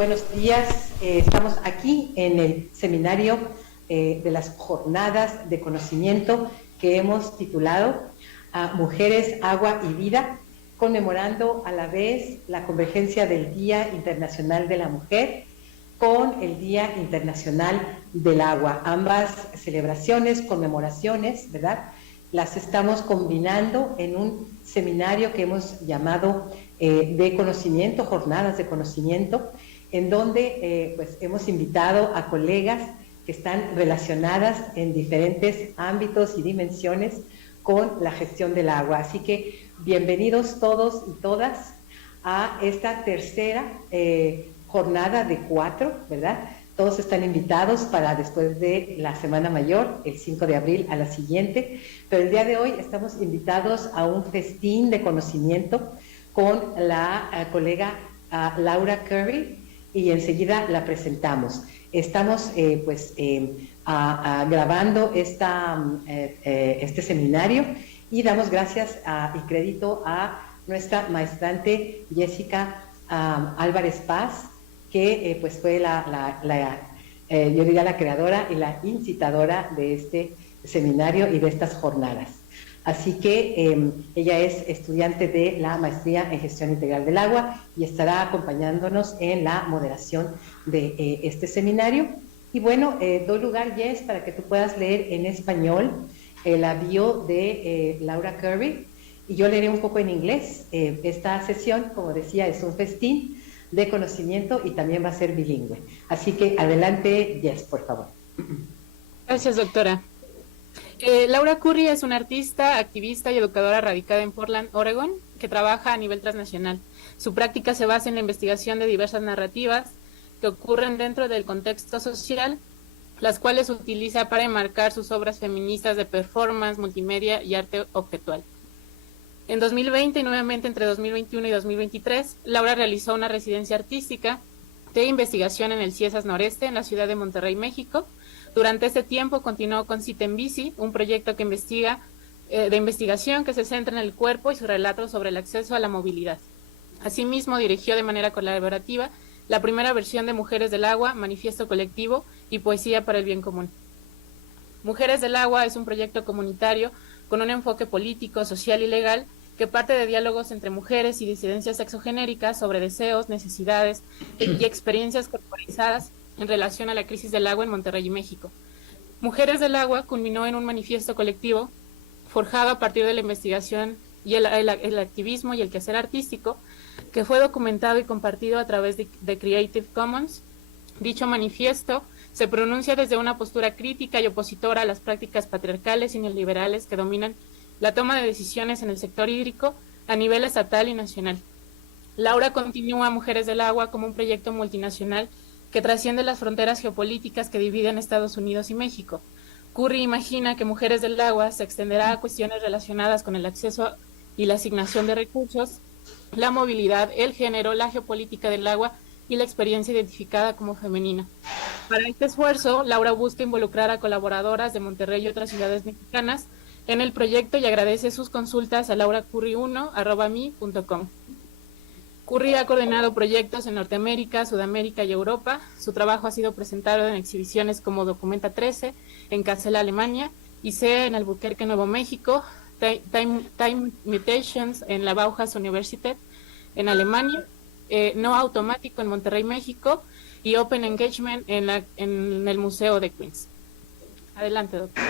buenos días. Estamos aquí en el seminario de las jornadas de conocimiento que hemos titulado Mujeres, Agua y Vida, conmemorando a la vez la convergencia del Día Internacional de la Mujer con el Día Internacional del Agua. Ambas celebraciones, conmemoraciones, ¿verdad?, las estamos combinando en un seminario que hemos llamado de conocimiento, jornadas de conocimiento, en donde pues hemos invitado a colegas que están relacionadas en diferentes ámbitos y dimensiones con la gestión del agua. Así que bienvenidos todos y todas a esta tercera jornada de 4, ¿verdad? Todos están invitados para después de la Semana Mayor, el 5 de abril a la siguiente, pero el día de hoy estamos invitados a un festín de conocimiento con la colega Laura Curry, y enseguida la presentamos. Estamos grabando este seminario y damos gracias y crédito a nuestra maestrante Jessica Álvarez Paz, que pues fue yo diría la creadora y la incitadora de este seminario y de estas jornadas. Así que ella es estudiante de la maestría en gestión integral del agua y estará acompañándonos en la moderación de este seminario. Y bueno, doy lugar, Jess, para que tú puedas leer en español la bio de Laura Curry, y yo leeré un poco en inglés. Esta sesión, como decía, es un festín de conocimiento y también va a ser bilingüe. Así que adelante, Jess, por favor. Gracias, doctora. Laura Curry es una artista, activista y educadora radicada en Portland, Oregon, que trabaja a nivel transnacional. Su práctica se basa en la investigación de diversas narrativas que ocurren dentro del contexto social, las cuales utiliza para enmarcar sus obras feministas de performance, multimedia y arte objetual. En 2020 y nuevamente entre 2021 y 2023, Laura realizó una residencia artística de investigación en el CIESAS Noreste, en la ciudad de Monterrey, México. Durante este tiempo continuó con Cita en Bici, un proyecto que de investigación que se centra en el cuerpo y su relato sobre el acceso a la movilidad. Asimismo, dirigió de manera colaborativa la primera versión de Mujeres del Agua, manifiesto colectivo y poesía para el bien común. Mujeres del Agua es un proyecto comunitario con un enfoque político, social y legal que parte de diálogos entre mujeres y disidencias sexogenéricas sobre deseos, necesidades y experiencias corporizadas en relación a la crisis del agua en Monterrey y México. Mujeres del Agua culminó en un manifiesto colectivo forjado a partir de la investigación y el activismo y el quehacer artístico, que fue documentado y compartido a través de Creative Commons. Dicho manifiesto se pronuncia desde una postura crítica y opositora a las prácticas patriarcales y neoliberales que dominan la toma de decisiones en el sector hídrico a nivel estatal y nacional. Laura continúa Mujeres del Agua como un proyecto multinacional que trasciende las fronteras geopolíticas que dividen Estados Unidos y México. Curry imagina que Mujeres del Agua se extenderá a cuestiones relacionadas con el acceso y la asignación de recursos, la movilidad, el género, la geopolítica del agua y la experiencia identificada como femenina. Para este esfuerzo, Laura busca involucrar a colaboradoras de Monterrey y otras ciudades mexicanas en el proyecto y agradece sus consultas a lauracurry1@mi.com. Curry ha coordinado proyectos en Norteamérica, Sudamérica y Europa. Su trabajo ha sido presentado en exhibiciones como Documenta 13 en Kassel, Alemania, IC en Albuquerque, Nuevo México, Time Mutations en la Bauhaus Universität en Alemania, No Automático en Monterrey, México, y Open Engagement en el Museo de Queens. Adelante, doctor.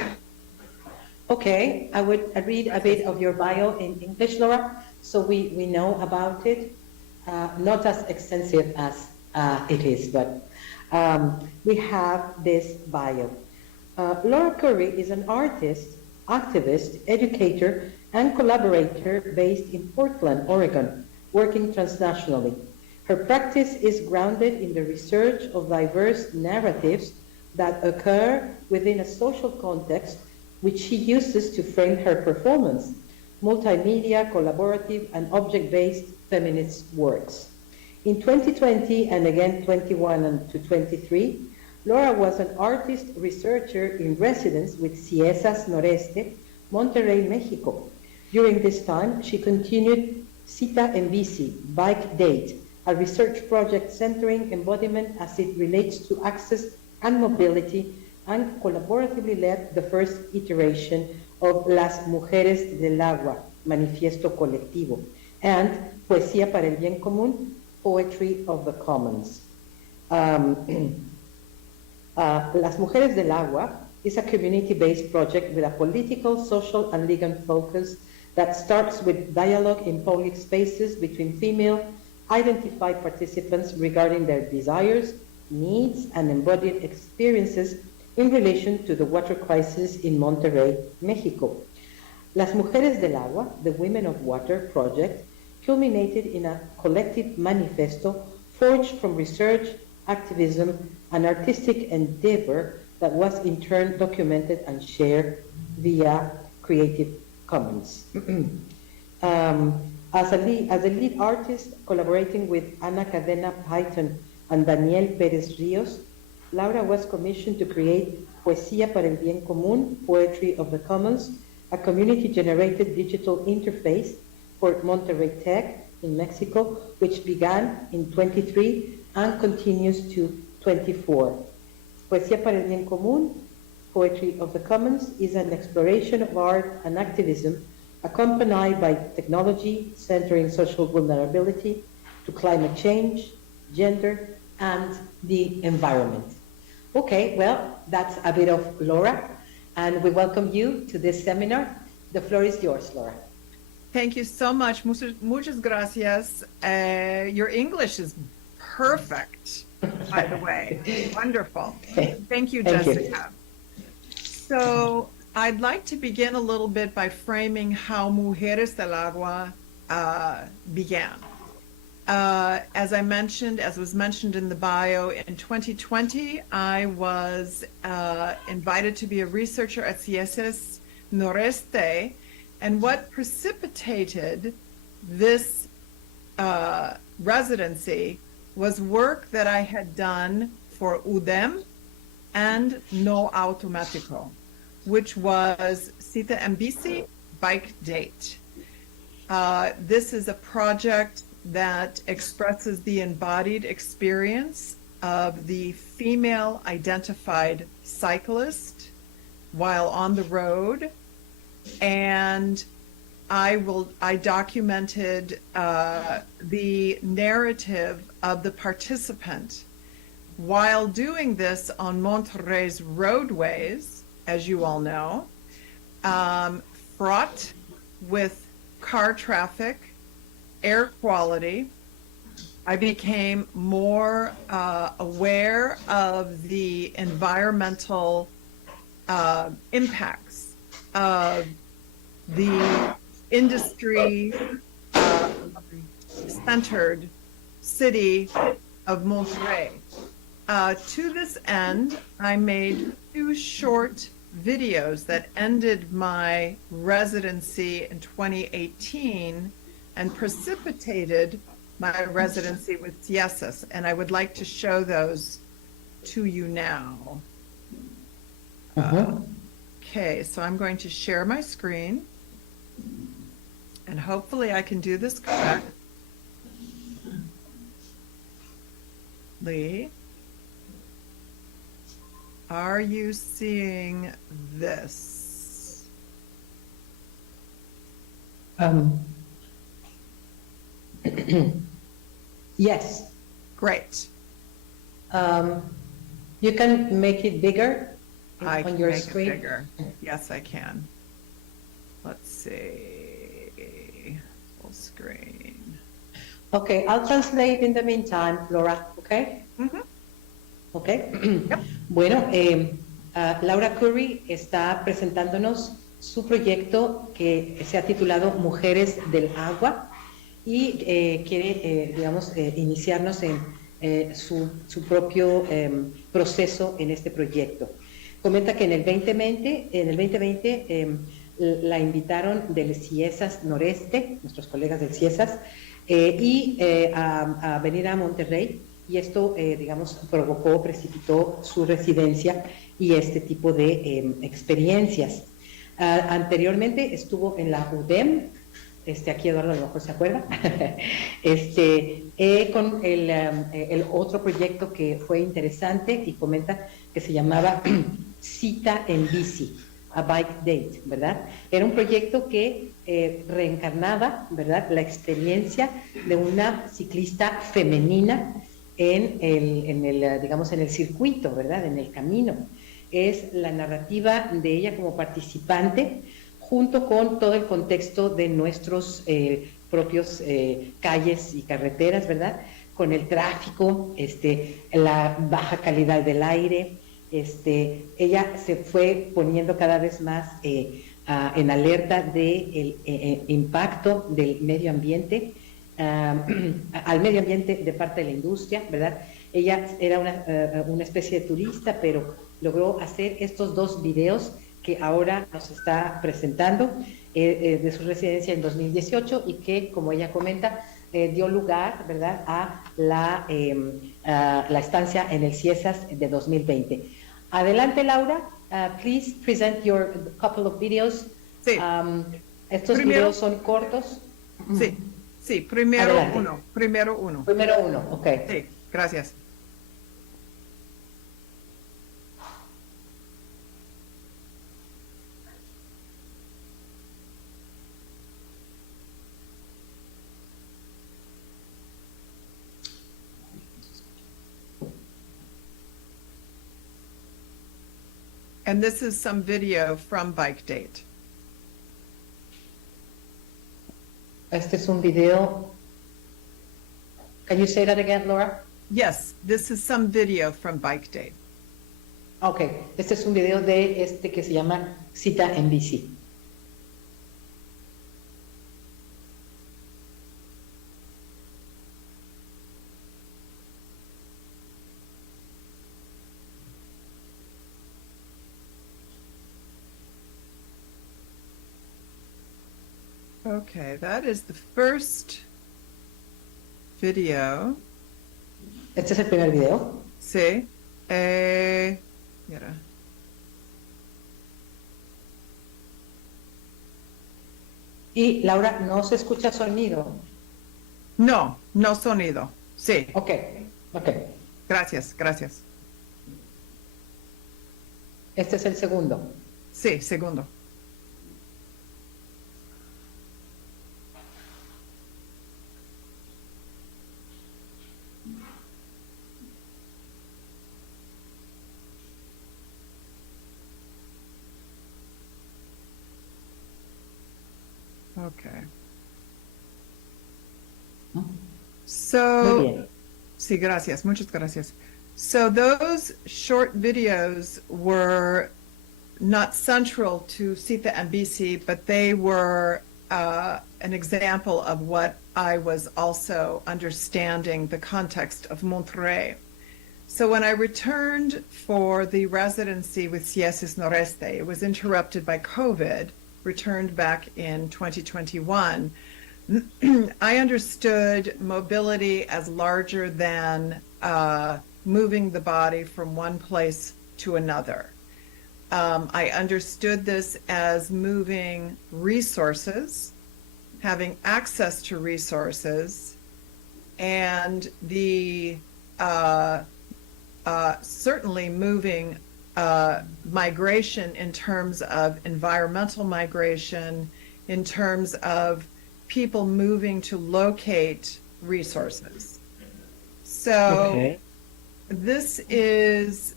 Okay, I'd read a bit of your bio in English, Laura, so we know about it. Not as extensive as it is, but we have this bio. Laura Curry is an artist, activist, educator, and collaborator based in Portland, Oregon, working transnationally. Her practice is grounded in the research of diverse narratives that occur within a social context, which she uses to frame her performance, multimedia, collaborative, and object-based feminist works. In 2020 and again 21 and to 23, Laura was an artist researcher in residence with CIESAS Noreste, Monterrey, Mexico. During this time, she continued Cita en Bici, Bike Date, a research project centering embodiment as it relates to access and mobility, and collaboratively led the first iteration of Las Mujeres del Agua, Manifiesto Colectivo, and Poesía para el Bien Común, Poetry of the Commons. Las Mujeres del Agua is a community-based project with a political, social, and legal focus that starts with dialogue in public spaces between female identified participants regarding their desires, needs, and embodied experiences in relation to the water crisis in Monterrey, Mexico. Las Mujeres del Agua, the Women of Water project, culminated in a collective manifesto forged from research, activism, and artistic endeavor that was in turn documented and shared via Creative Commons. As a lead artist, collaborating with Ana Cadena Python and Daniel Pérez Ríos, Laura was commissioned to create Poesía para el Bien Común, Poetry of the Commons, a community-generated digital interface for Monterrey Tech in Mexico, which began in 23 and continues to 24. Poesía para el Bien Común, Poetry of the Commons, is an exploration of art and activism accompanied by technology centering social vulnerability to climate change, gender, and the environment. Okay, well, that's a bit of Laura, and we welcome you to this seminar. The floor is yours, Laura. Thank you so much. Muchas gracias. Your English is perfect, by the way. Wonderful. Thank you, Jessica. So I'd like to begin a little bit by framing how Mujeres del Agua began. As I mentioned, as was mentioned in the bio, in 2020, I was invited to be a researcher at Ejercicios Norte, and what precipitated this residency was work that I had done for UDEM and No Automático, which was Cita en Bici bike date. This is a project that expresses the embodied experience of the female identified cyclist while on the road. And I documented the narrative of the participant while doing this on Monterrey's roadways, as you all know, fraught with car traffic, air quality. I became more aware of the environmental impacts of the industry centered city of Monterrey. To this end, I made 2 short videos that ended my residency in 2018 and precipitated my residency with Ejercicios, and I would like to show those to you now. Okay, so I'm going to share my screen, and hopefully I can do this correctly. Are you seeing this? Yes. Great. You can make it bigger I on can your make screen. it bigger. Yes, I can. Let's see. Full screen. Okay, I'll translate in the meantime, Laura, okay? Okay. Yep. Bueno, Laura Curry está presentándonos su proyecto que se ha titulado Mujeres del Agua y quiere, digamos, iniciarnos en su propio proceso en este proyecto. Comenta que en el 2020 la invitaron del CIESAS Noreste, nuestros colegas del CIESAS, a venir a Monterrey, y esto, digamos, precipitó su residencia y este tipo de experiencias. Anteriormente estuvo en la UDEM, aquí Eduardo a lo mejor se acuerda, con el otro proyecto que fue interesante y comenta que se llamaba Cita en Bici, a Bike Date, ¿verdad? Era un proyecto que reencarnaba, ¿verdad?, la experiencia de una ciclista femenina digamos, en el circuito, ¿verdad?, en el camino. Es la narrativa de ella como participante, junto con todo el contexto de nuestros propios calles y carreteras, ¿verdad?, con el tráfico, la baja calidad del aire. Ella se fue poniendo cada vez más en alerta del impacto del medio ambiente, al medio ambiente de parte de la industria, ¿verdad? Ella era una especie de turista, pero logró hacer estos 2 videos que ahora nos está presentando de su residencia en 2018 y que, como ella comenta, dio lugar, ¿verdad?, a la estancia en el CIESAS de 2020. Adelante, Laura. Please present your couple of videos. Sí. Estos videos son cortos. Sí, sí, primero Adelante. uno. Primero uno, ok. Sí, gracias. And this is some video from Bike Date. Este es un video. Can you say that again, Laura? Yes, this is some video from Bike Date. Ok, este es un video de que se llama Cita en Bici. Okay, that is the first video. Este es el primer video. Sí. Mira. Y Laura, no se escucha sonido. No, no sonido. Sí. Ok. Gracias, gracias. Este es el segundo. Sí, segundo. Okay. Muy So, bien. sí, gracias, muchas gracias. So those short videos were not central to Cita and BC, but they were an example of what I was also understanding the context of Monterrey. So when I returned for the residency with Síguenos Norte, it was interrupted by COVID, returned back in 2021. I understood mobility as larger than moving the body from one place to another. I understood this as moving resources, having access to resources, and certainly moving migration in terms of environmental migration, in terms of people moving to locate resources. So this is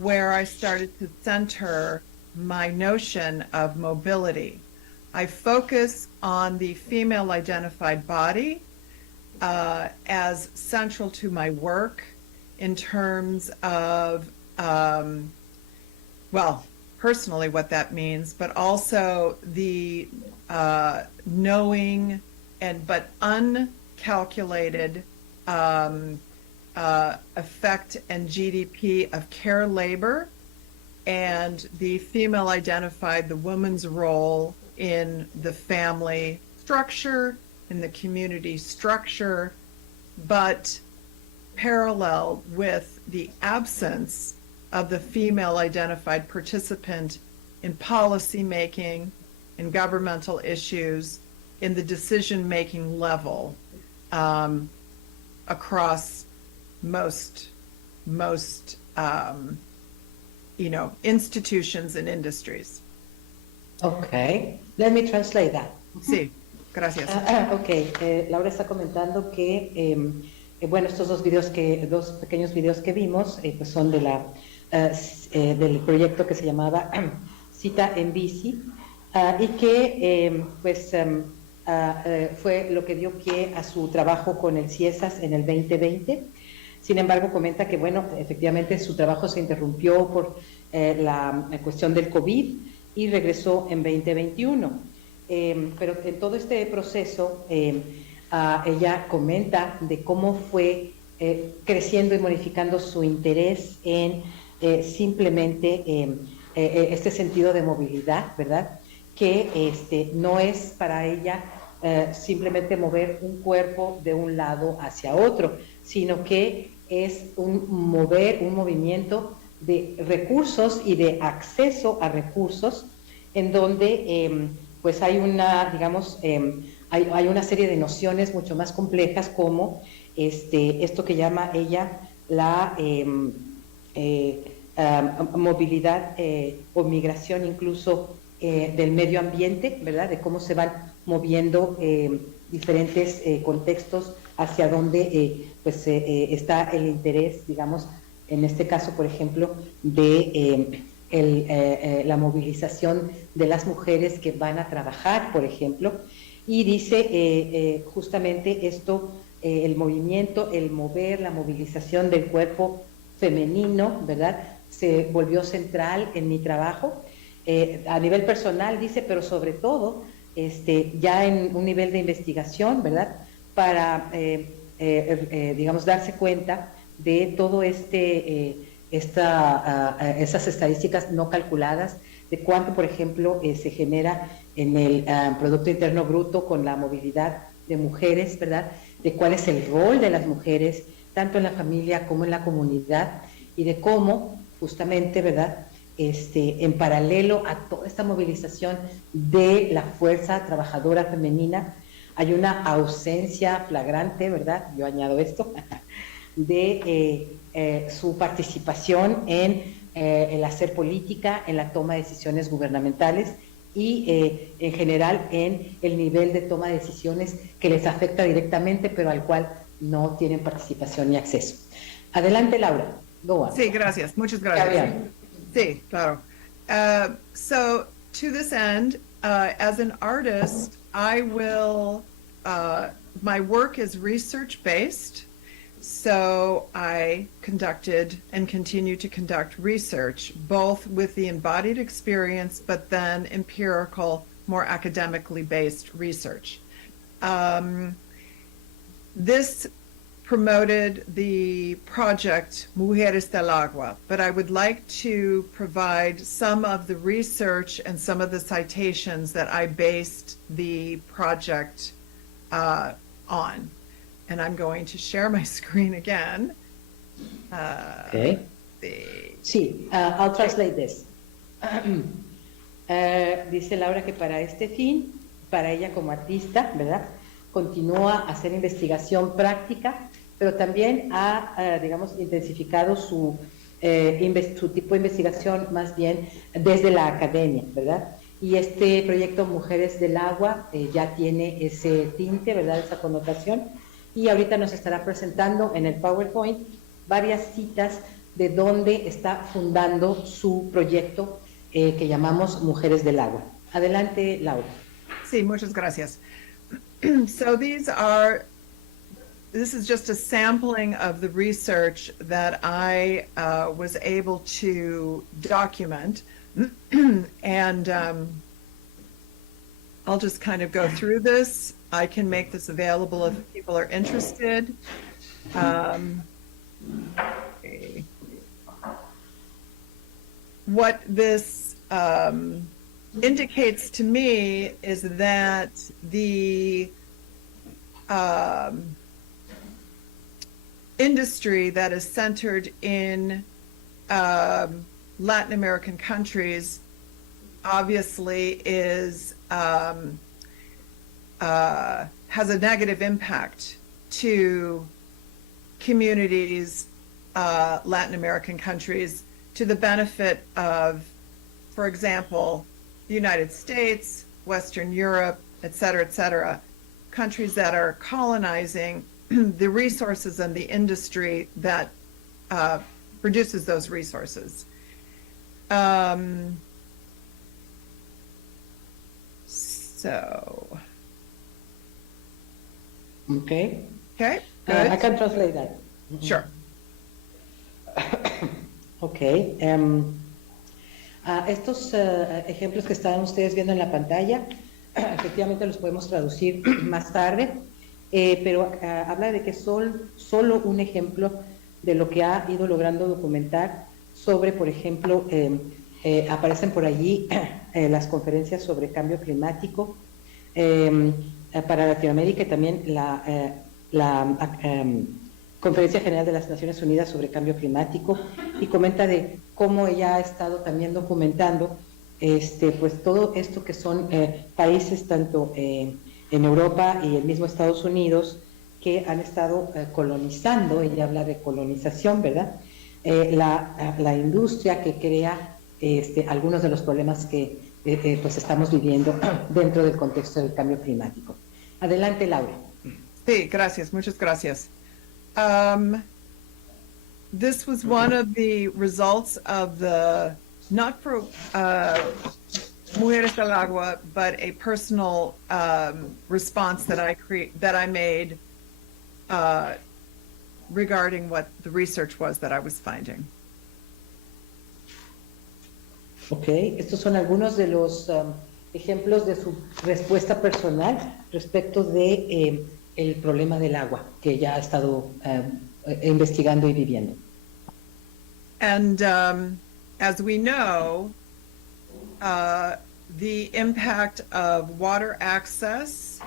where I started to center my notion of mobility. I focus on the female identified body as central to my work in terms of, well, personally what that means, but also the knowing but uncalculated effect and GDP of care labor and the female identified, the woman's role in the family structure, in the community structure, but parallel with the absence of the female identified participant in policy making, in governmental issues, in the decision-making level across most institutions and industries. Okay, let me translate that. Sí, gracias. Laura está comentando que, bueno, estos dos pequeños videos que vimos, pues son de del proyecto que se llamaba Cita en Bici, y que, fue lo que dio pie a su trabajo con el CIESAS en el 2020. Sin embargo, comenta que, bueno, efectivamente su trabajo se interrumpió por la cuestión del COVID y regresó en 2021. Pero en todo este proceso, ella comenta de cómo fue creciendo y modificando su interés en simplemente este sentido de movilidad, ¿verdad? Que no es para ella simplemente mover un cuerpo de un lado hacia otro, sino que es un movimiento de recursos y de acceso a recursos, en donde pues hay una, digamos, hay una serie de nociones mucho más complejas, como esto que llama ella la movilidad o migración incluso del medio ambiente, ¿verdad? De cómo se van moviendo diferentes contextos hacia donde pues está el interés, digamos, en este caso, por ejemplo, de la movilización de las mujeres que van a trabajar, por ejemplo, y dice justamente esto, el movimiento, el mover, la movilización del cuerpo femenino, ¿verdad?, se volvió central en mi trabajo, a nivel personal, dice, pero sobre todo ya en un nivel de investigación, ¿verdad?, para, digamos, darse cuenta de todo esas estadísticas no calculadas, de cuánto, por ejemplo, se genera en el Producto Interno Bruto con la movilidad de mujeres, ¿verdad?, de cuál es el rol de las mujeres, tanto en la familia como en la comunidad, y de cómo, justamente, ¿verdad?, en paralelo a toda esta movilización de la fuerza trabajadora femenina, hay una ausencia flagrante, ¿verdad?, yo añado esto, de su participación en el hacer política, en la toma de decisiones gubernamentales y en general en el nivel de toma de decisiones que les afecta directamente, pero al cual no tienen participación ni acceso. Adelante, Laura. Go on. Sí, gracias. Muchas gracias. Sí, claro. So, to this end, as an artist, I will, my work is research-based, so I conducted and continue to conduct research, both with the embodied experience, but then empirical, more academically based research. This promoted the project Mujeres del Agua, but I would like to provide some of the research and some of the citations that I based the project on. And I'm going to share my screen again. Okay. Sí, I'll translate this. Dice Laura que para este fin, para ella como artista, ¿verdad?, continúa a hacer investigación práctica, pero también ha, digamos, intensificado su tipo de investigación más bien desde la academia, ¿verdad? Y este proyecto Mujeres del Agua ya tiene ese tinte, ¿verdad?, esa connotación, y ahorita nos estará presentando en el PowerPoint varias citas de dónde está fundando su proyecto que llamamos Mujeres del Agua. Adelante, Laura. Sí, muchas gracias. So this is just a sampling of the research that I was able to document, and I'll just kind of go through this. I can make this available if people are interested. Okay. What this indicates to me is that the industry that is centered in Latin American countries obviously is has a negative impact to communities, Latin American countries, to the benefit of, for example, the United States, Western Europe, et cetera, countries that are colonizing the resources and the industry that produces those resources. So. Okay. Okay, good. I can translate that. Sure. Okay. Estos ejemplos que están ustedes viendo en la pantalla, efectivamente los podemos traducir más tarde, pero habla de que es solo un ejemplo de lo que ha ido logrando documentar sobre, por ejemplo, aparecen por allí las conferencias sobre cambio climático para Latinoamérica y también la Conferencia General de las Naciones Unidas sobre Cambio Climático, y comenta de cómo ella ha estado también documentando pues todo esto que son países tanto en Europa y el mismo Estados Unidos que han estado colonizando. Ella habla de colonización, ¿verdad? La industria que crea algunos de los problemas que pues estamos viviendo dentro del contexto del cambio climático. Adelante, Laura. Sí, gracias, muchas gracias. This was one of the results of the, not for Mujeres del Agua, but a personal response that I made regarding what the research was that I was finding. Okay, estos son algunos de los ejemplos de su respuesta personal respecto de el problema del agua que ella ha estado investigando y viviendo. And as we know, the impact of water access,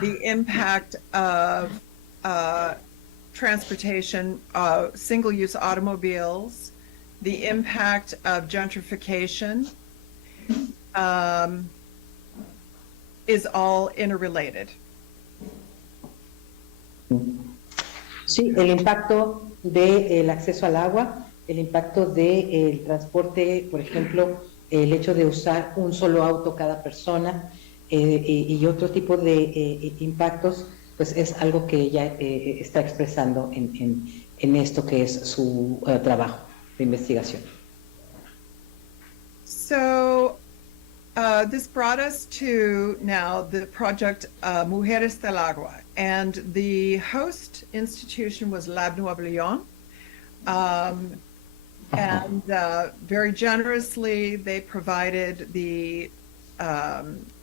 the impact of transportation, single-use automobiles, the impact of gentrification is all interrelated. Sí, el impacto del acceso al agua, el impacto del transporte, por ejemplo, el hecho de usar un solo auto cada persona y otro tipo de impactos, pues es algo que ella está expresando en esto que es su trabajo de investigación. So this brought us to now the project Mujeres del Agua, and the host institution was Lab Nuevo León. And very generously, they provided the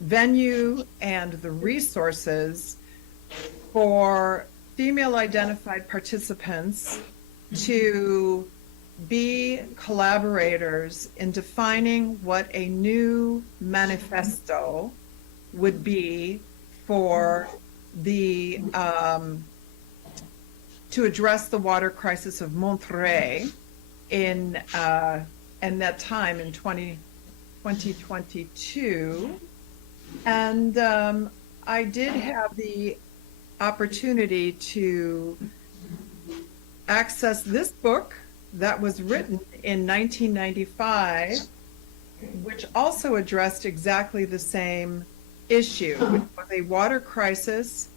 venue and the resources for female-identified participants to be collaborators in defining what a new manifesto would be for the to address the water crisis of Monterrey in that time in 2022. And I did have the opportunity to access this book that was written in 1995, which also addressed exactly the same issue, which was a water crisis,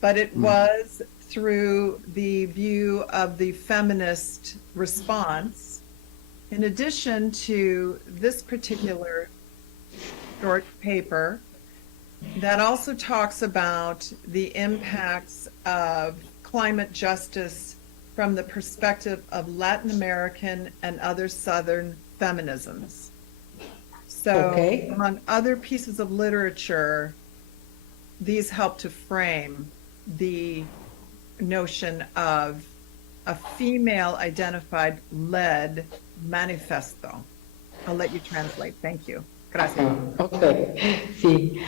but it was through the view of the feminist response. In addition to this particular short paper that also talks about the impacts of climate justice from the perspective of Latin American and other Southern feminisms. So, among other pieces of literature, these help to frame the notion of a female-identified led manifesto. I'll let you translate. Thank you. Gracias. Okay, sí.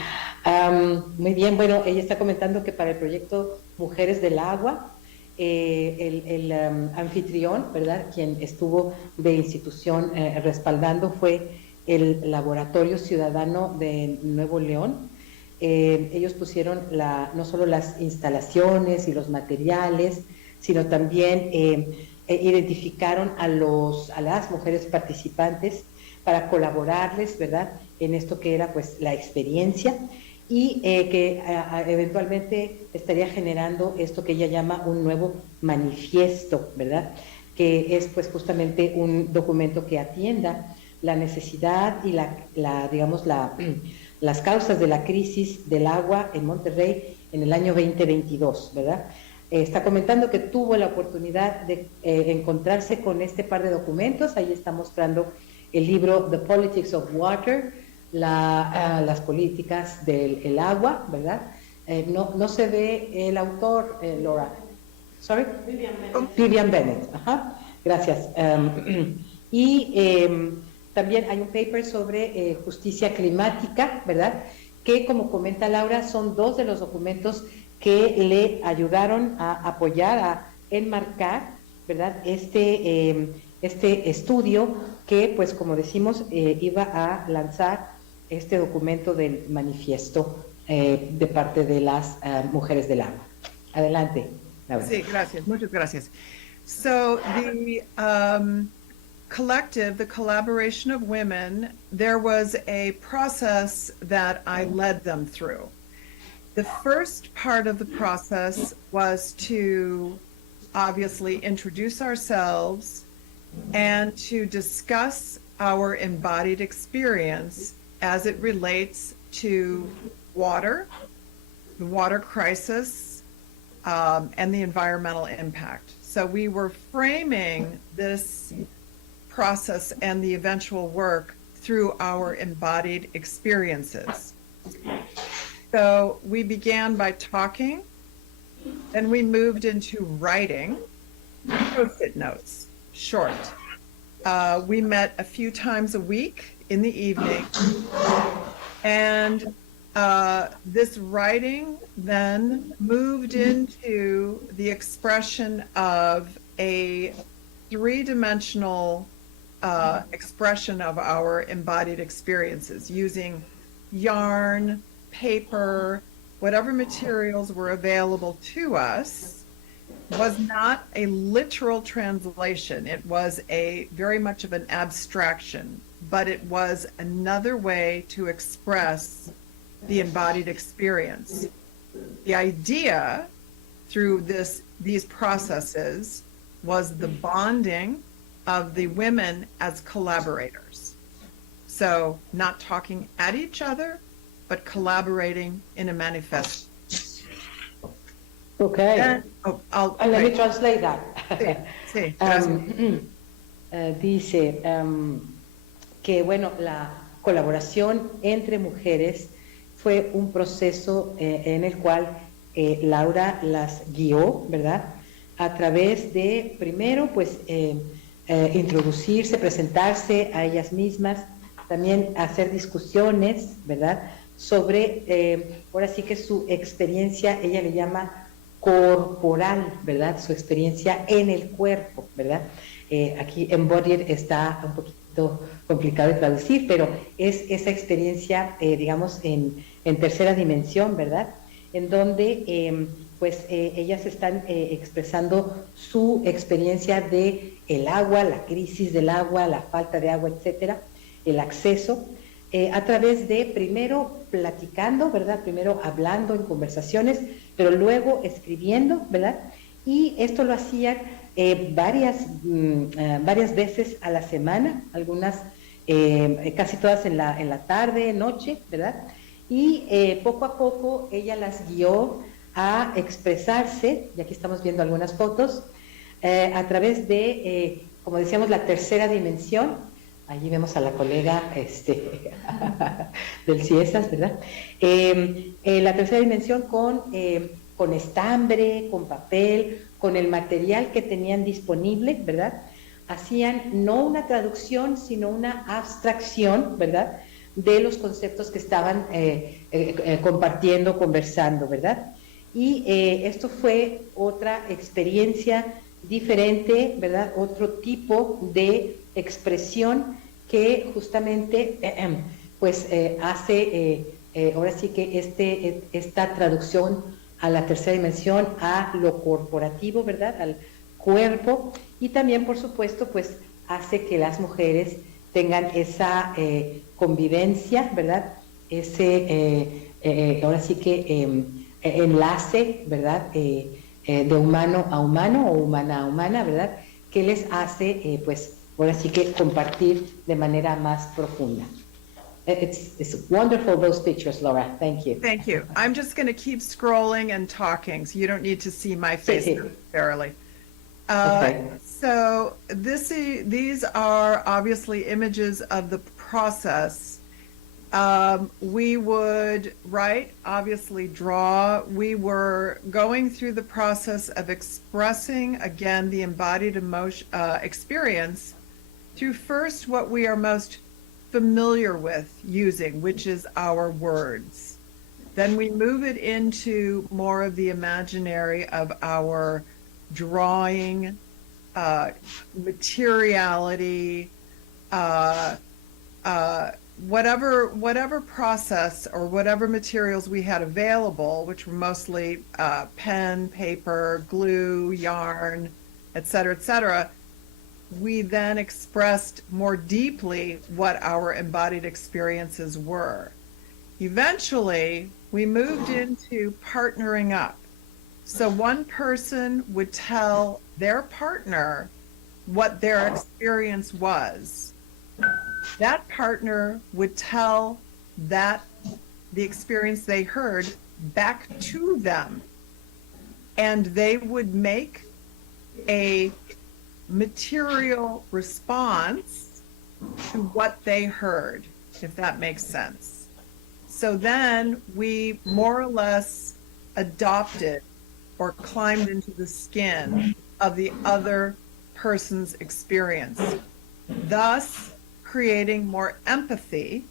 Muy bien, bueno, ella está comentando que para el proyecto Mujeres del Agua, el anfitrión, ¿verdad?, quien estuvo de institución respaldando fue el Laboratorio Ciudadano de Nuevo León, ellos pusieron no solo las instalaciones y los materiales, sino también identificaron a las mujeres participantes para colaborarles, ¿verdad?, en esto que era pues la experiencia, y que eventualmente estaría generando esto que ella llama un nuevo manifiesto, ¿verdad?, que es pues justamente un documento que atienda la necesidad y digamos, las causas de la crisis del agua en Monterrey en el año 2022, ¿verdad? Está comentando que tuvo la oportunidad de encontrarse con este par de documentos. Ahí está mostrando el libro The Politics of Water, las políticas del agua, ¿verdad? No se ve el autor, Laura. Sorry? Vivian Bennett. Ajá. Gracias. También hay un paper sobre justicia climática, ¿verdad?, que, como comenta Laura, son dos de los documentos que le ayudaron a apoyar, a enmarcar, ¿verdad?, este estudio que, pues, como decimos, iba a lanzar este documento del manifiesto de parte de las mujeres del agua. Adelante, Laura. Sí, gracias, muchas gracias. So the collective, the collaboration of women, there was a process that I led them through. The first part of the process was to obviously introduce ourselves and to discuss our embodied experience as it relates to water, the water crisis, and the environmental impact. So we were framing this process and the eventual work through our embodied experiences. So we began by talking, then we moved into writing, post-it notes, short. We met a few times a week in the evening, and this writing then moved into the expression of a three-dimensional expression of our embodied experiences using yarn, paper, whatever materials were available to us. Was not a literal translation. It was very much of an abstraction, but it was another way to express the embodied experience. The idea through these processes was the bonding of the women as collaborators. So not talking at each other, but collaborating in a manifesto. Okay. And, let me translate that. Sí, dice que, bueno, la colaboración entre mujeres fue un proceso en el cual Laura las guió, ¿verdad?, a través de, primero, pues, introducirse, presentarse a ellas mismas, también hacer discusiones, ¿verdad?, sobre, ahora sí que su experiencia, ella le llama corporal, ¿verdad?, su experiencia en el cuerpo, ¿verdad? Aquí embodied está un poquito complicado de traducir, pero es esa experiencia, digamos, en tercera dimensión, ¿verdad?, en donde pues ellas están expresando su experiencia de el agua, la crisis del agua, la falta de agua, etcétera, el acceso, a través de primero platicando, ¿verdad?, primero hablando en conversaciones, pero luego escribiendo, ¿verdad?, y esto lo hacían varias veces a la semana, algunas casi todas en la tarde, noche, ¿verdad?, y poco a poco ella las guió a expresarse, y aquí estamos viendo algunas fotos, a través de, como decíamos, la tercera dimensión. Allí vemos a la colega del CIESAS, ¿verdad? La tercera dimensión con estambre, con papel, con el material que tenían disponible, ¿verdad? Hacían no una traducción, sino una abstracción, ¿verdad?, de los conceptos que estaban compartiendo, conversando, ¿verdad? Y esto fue otra experiencia diferente, ¿verdad?, otro tipo de expresión que justamente pues hace ahora sí que esta traducción a la tercera dimensión, a lo corporativo, ¿verdad? Al cuerpo, y también, por supuesto, pues hace que las mujeres tengan esa convivencia, ¿verdad? Ese, ahora sí que enlace, ¿verdad? De humano a humano o humana a humana, ¿verdad? Que les hace, pues, ahora sí que compartir de manera más profunda. It's wonderful, those pictures, Laura. Thank you. Thank you. I'm just going to keep scrolling and talking, so you don't need to see my face necessarily. Okay. So these are obviously images of the process. We would write, obviously draw. We were going through the process of expressing, again, the embodied emotion, experience through first what we are most familiar with using, which is our words. Then we move it into more of the imaginary of our drawing, materiality, whatever process or whatever materials we had available, which were mostly pen, paper, glue, yarn, et cetera, we then expressed more deeply what our embodied experiences were. Eventually, we moved into partnering up. So one person would tell their partner what their experience was. That partner would tell the experience they heard back to them. And they would make a material response to what they heard, if that makes sense. So then we more or less adopted or climbed into the skin of the other person's experience, thus creating more empathy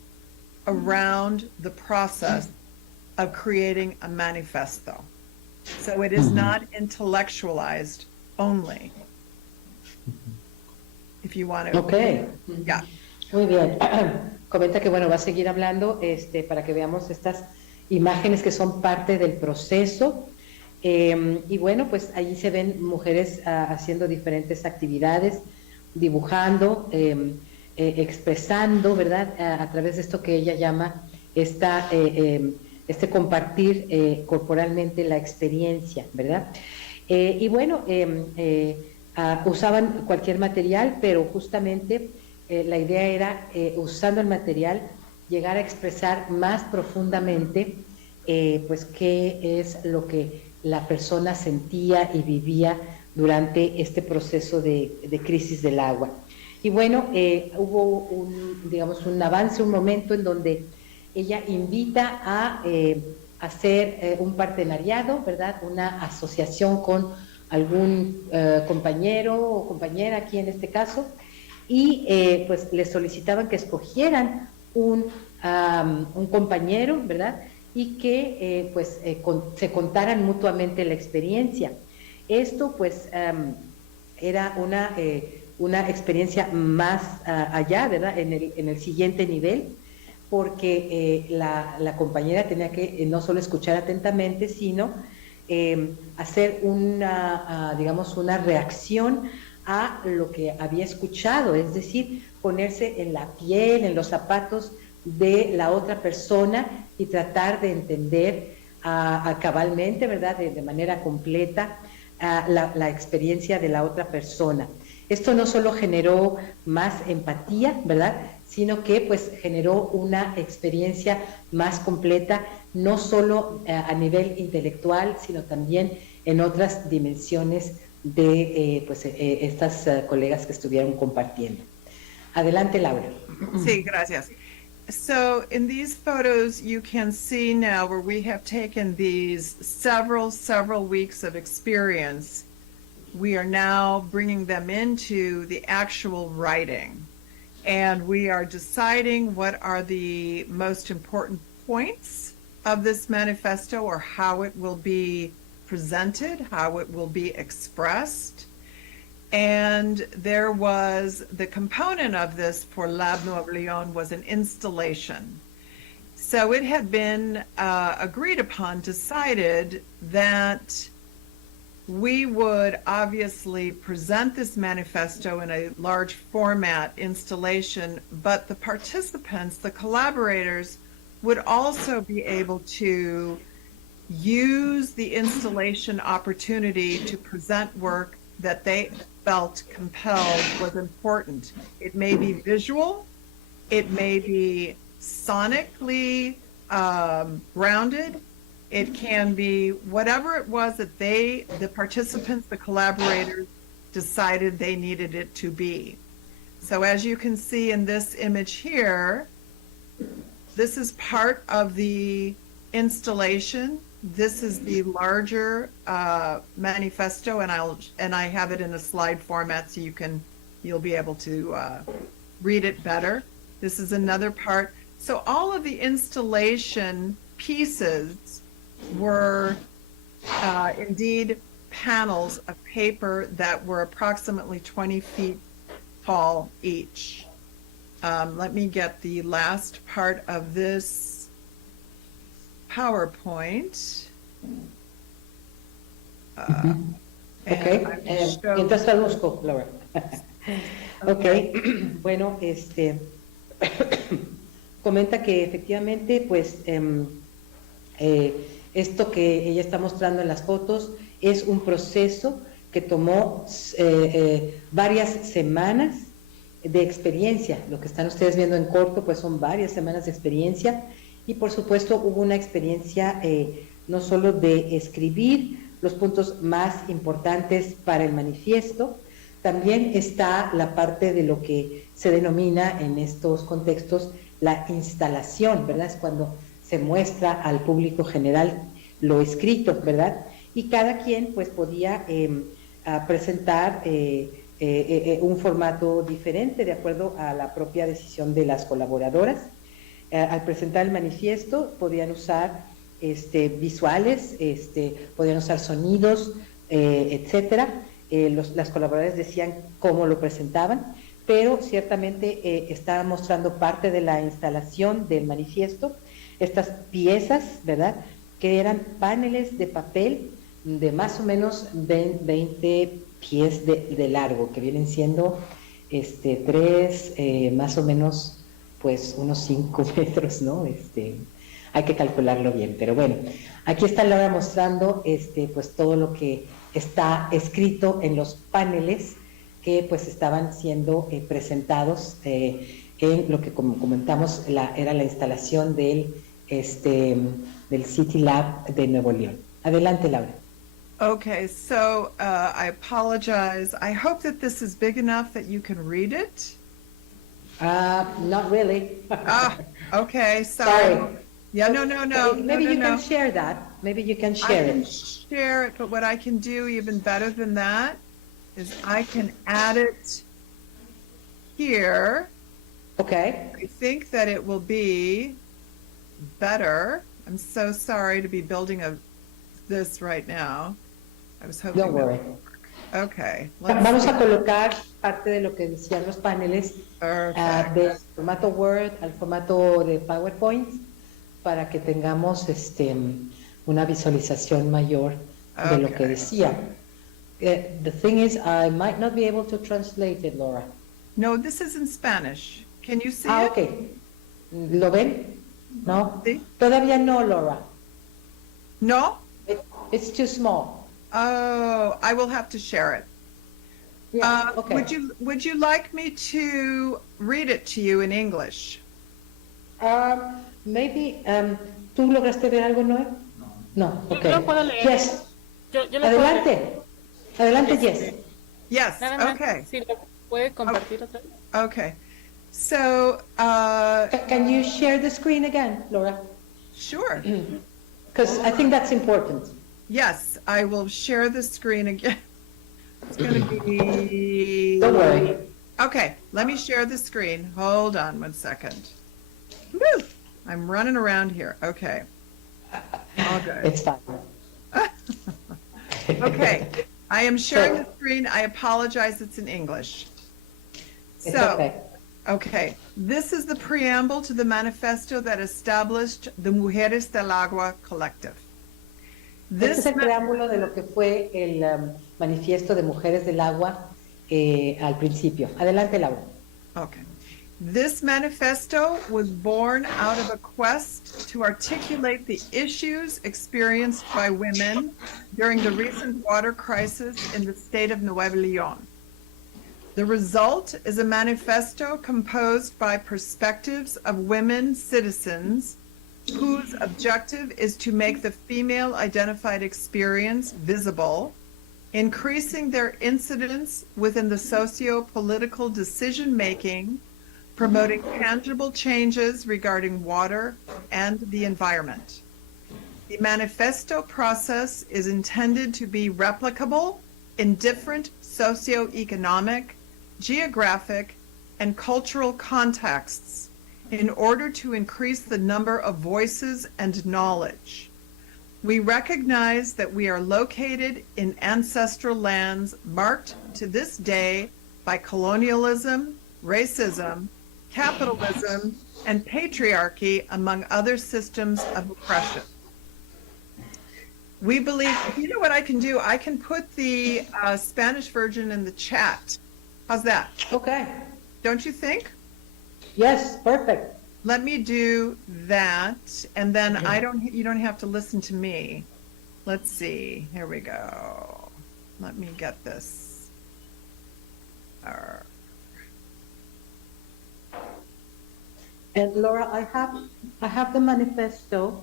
around the process of creating a manifesto. So it is not intellectualized only. If you want to. Okay. Yeah. Muy bien. Comenta que bueno, va a seguir hablando para que veamos estas imágenes que son parte del proceso. Y bueno, pues allí se ven mujeres haciendo diferentes actividades, dibujando, expresando, ¿verdad? A través de esto que ella llama este compartir corporalmente la experiencia, ¿verdad? Y bueno, usaban cualquier material, pero justamente la idea era, usando el material, llegar a expresar más profundamente pues qué es lo que la persona sentía y vivía durante este proceso de crisis del agua. Y bueno, hubo un avance, un momento en donde ella invita a hacer un partenariado, ¿verdad? Una asociación con algún compañero o compañera aquí en este caso, y pues les solicitaban que escogieran un compañero, ¿verdad? Y que se contaran mutuamente la experiencia. Esto pues era una experiencia más allá, ¿verdad? En el siguiente nivel, porque la compañera tenía que no solo escuchar atentamente, sino hacer una reacción a lo que había escuchado, es decir, ponerse en la piel, en los zapatos de la otra persona y tratar de entender cabalmente, ¿verdad? De manera completa la experiencia de la otra persona. Esto no solo generó más empatía, ¿verdad? Sino que pues generó una experiencia más completa, no solo a nivel intelectual, sino también en otras dimensiones de estas colegas que estuvieron compartiendo. Adelante, Laura. Sí, gracias. So in these photos, you can see now where we have taken these several weeks of experience. We are now bringing them into the actual writing. And we are deciding what are the most important points of this manifesto, or how it will be presented, how it will be expressed. And there was the component of this for Lab Nuevo León was an installation. So it had been agreed upon, decided that we would obviously present this manifesto in a large format installation, but the participants, the collaborators, would also be able to use the installation opportunity to present work that they felt compelled was important. It may be visual, it may be sonically grounded, it can be whatever it was that the participants, the collaborators, decided they needed it to be. So as you can see in this image here, this is part of the installation. This is the larger manifesto, and I have it in a slide format so you'll be able to read it better. This is another part. So all of the installation pieces were indeed panels of paper that were approximately 20 feet tall each. Let me get the last part of this PowerPoint. Ok, mientras traduzco, Laura. Ok, bueno, comenta que efectivamente, pues, esto que ella está mostrando en las fotos es un proceso que tomó varias semanas de experiencia. Lo que están ustedes viendo en corto, pues son varias semanas de experiencia, y por supuesto hubo una experiencia no solo de escribir los puntos más importantes para el manifiesto, también está la parte de lo que se denomina en estos contextos la instalación, ¿verdad? Es cuando se muestra al público general lo escrito, ¿verdad? Y cada quien pues podía presentar un formato diferente de acuerdo a la propia decisión de las colaboradoras. Al presentar el manifiesto podían usar visuales, podían usar sonidos, etcétera. Las colaboradoras decían cómo lo presentaban, pero ciertamente estaba mostrando parte de la instalación del manifiesto, estas piezas, ¿verdad?, que eran paneles de papel de más o menos 20 pies de largo, que vienen siendo más o menos, pues unos 5 metros, ¿no? Hay que calcularlo bien, pero bueno, aquí está Laura mostrando pues todo lo que está escrito en los paneles que pues estaban siendo presentados en lo que, como comentamos, era la instalación del City Lab de Nuevo León. Adelante, Laura. Okay, so I apologize. I hope that this is big enough that you can read it. Not really. Okay, sorry. Yeah, no. Maybe you can share that. Maybe you can share it. I can share it, but what I can do even better than that is I can add it here. Okay. I think that it will be better. I'm so sorry to be building this right now. I was hoping. Don't worry. Okay. Vamos a colocar parte de lo que decían los paneles del formato Word al formato de PowerPoint para que tengamos una visualización mayor de lo que decía. The thing is, I might not be able to translate it, Laura. No, this is in Spanish. Can you see it? Okay. ¿Lo ven? No. ¿Sí? Todavía no, Laura. No? It's too small. Oh, I will have to share it. Yeah, okay. Would you like me to read it to you in English? Maybe. ¿Tú lograste ver algo, Noé? No. Okay. Yo lo puedo leer. Yes. Yo lo Adelante. puedo leer. Adelante, yes. Yes. Nada más, Okay. si lo puede compartir otra vez. Okay. So, Can you share the screen again, Laura? sure. Because I think that's important. Yes, I will share the screen again. It's going to be... Don't worry. Okay, let me share the screen. Hold on 1 second. Woo! I'm running around here. Okay. All good. It's fine. Okay, I am sharing the screen. I apologize, it's in English. It's So, okay. Okay, this is the preamble to the manifesto that established the Mujeres del Agua Collective. Este es el preámbulo de lo que fue el manifiesto de Mujeres del Agua al principio. Adelante, Laura. Okay. This manifesto was born out of a quest to articulate the issues experienced by women during the recent water crisis in the state of Nuevo León. The result is a manifesto composed by perspectives of women citizens whose objective is to make the female-identified experience visible, increasing their incidence within the socio-political decision-making, promoting tangible changes regarding water and the environment. The manifesto process is intended to be replicable in different socioeconomic, geographic, and cultural contexts in order to increase the number of voices and knowledge. We recognize that we are located in ancestral lands marked to this day by colonialism, racism, capitalism, and patriarchy, among other systems of oppression. We believe, you know what I can do? I can put the Spanish version in the chat. How's that? Okay. Don't you think? Yes, perfect. Let me do that, and then you don't have to listen to me. Let's see. Here we go. Let me get this. And Laura, I have the manifesto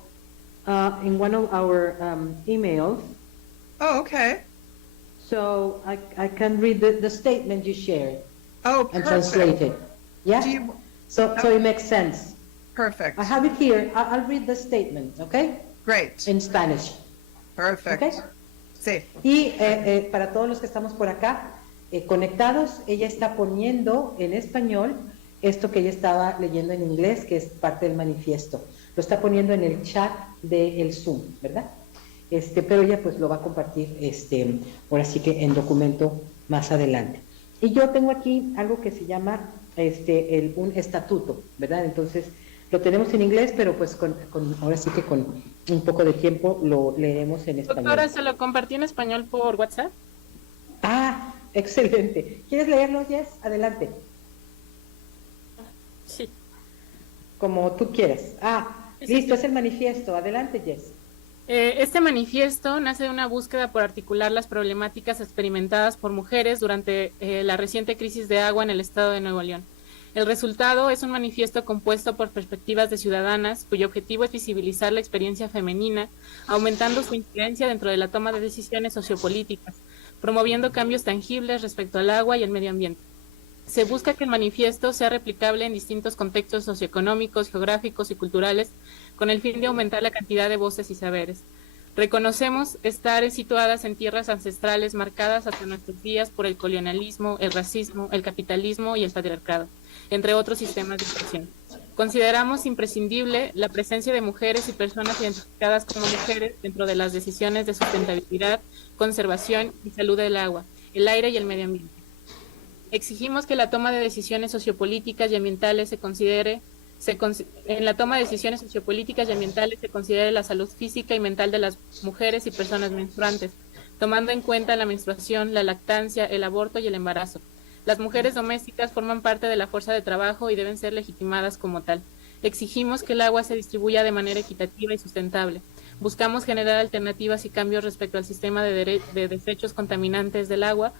in one of our emails. Oh, okay. So I can read the statement you shared. Oh, and perfect. translate it. Yeah? Do so it makes sense. Perfect. I have it here. I'll read the statement, okay? Great. In Spanish. Perfect. Okay? Sí. Y para todos los que estamos por acá conectados, ella está poniendo en español esto que ella estaba leyendo en inglés, que es parte del manifiesto. Lo está poniendo en el chat del Zoom, ¿verdad? Pero ella pues lo va a compartir ahora sí que en documento más adelante. Y yo tengo aquí algo que se llama un estatuto, ¿verdad? Entonces lo tenemos en inglés, pero pues ahora sí que con un poco de tiempo lo leeremos en español. Doctora, ¿se lo compartí en español por WhatsApp? Ah, excelente. ¿Quieres leerlo, Jess? Adelante. Sí. Como tú quieras. Sí, Listo, sí. es el manifiesto. Adelante, Jess. Este manifiesto nace de una búsqueda por articular las problemáticas experimentadas por mujeres durante la reciente crisis de agua en el estado de Nuevo León. El resultado es un manifiesto compuesto por perspectivas de ciudadanas, cuyo objetivo es visibilizar la experiencia femenina, aumentando su incidencia dentro de la toma de decisiones sociopolíticas, promoviendo cambios tangibles respecto al agua y el medio ambiente. Se busca que el manifiesto sea replicable en distintos contextos socioeconómicos, geográficos y culturales, con el fin de aumentar la cantidad de voces y saberes. Reconocemos estar situadas en tierras ancestrales marcadas hasta nuestros días por el colonialismo, el racismo, el capitalismo y el patriarcado, entre otros sistemas de opresión. Consideramos imprescindible la presencia de mujeres y personas identificadas como mujeres dentro de las decisiones de sustentabilidad, conservación y salud del agua, el aire y el medio ambiente. Exigimos que la toma de decisiones sociopolíticas y ambientales en la toma de decisiones sociopolíticas y ambientales se considere la salud física y mental de las mujeres y personas menstruantes, tomando en cuenta la menstruación, la lactancia, el aborto y el embarazo. Las mujeres domésticas forman parte de la fuerza de trabajo y deben ser legitimadas como tal. Exigimos que el agua se distribuya de manera equitativa y sustentable. Buscamos generar alternativas y cambios respecto al sistema de desechos contaminantes del agua,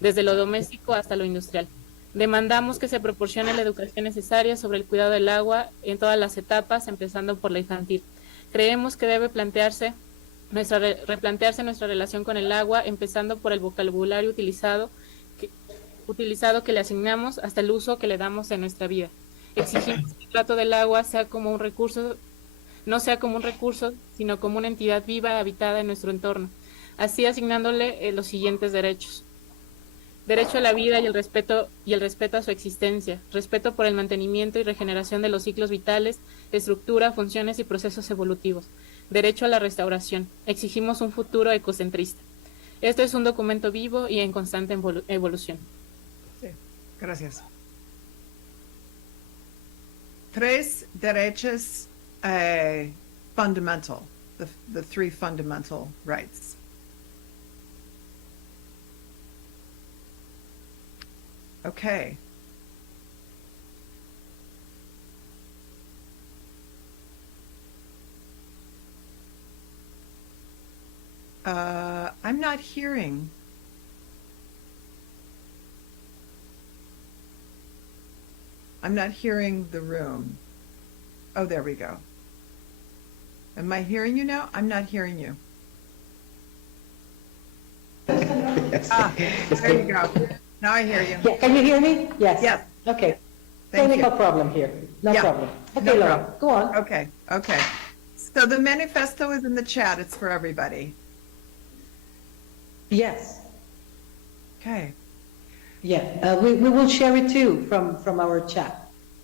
desde lo doméstico hasta lo industrial. Demandamos que se proporcione la educación necesaria sobre el cuidado del agua en todas las etapas, empezando por la infantil. Creemos que debe replantearse nuestra relación con el agua, empezando por el vocabulario utilizado que le asignamos hasta el uso que le damos en nuestra vida. Exigimos que el trato del agua sea como un recurso, no sea como un recurso, sino como una entidad viva habitada en nuestro entorno, así asignándole los siguientes derechos. Derecho a la vida y el respeto a su existencia, respeto por el mantenimiento y regeneración de los ciclos vitales, estructura, funciones y procesos evolutivos. Derecho a la restauración. Exigimos un futuro ecocentrista. Este es un documento vivo y en constante evolución. Sí, gracias. tres derechos fundamental, the three fundamental rights. Okay. I'm not hearing. I'm not hearing the room. Oh, there we go. Am I hearing you now? I'm not hearing you. There you go. Now I hear you. Yeah, can you hear me? Yes. Yes. Okay. Thank Technical you. problem here. No Yeah. problem. Okay, No Laura, problem. go on. Okay, okay. So the manifesto is in the chat. It's for everybody. Yes. Okay, Yeah, we will share it too from our chat.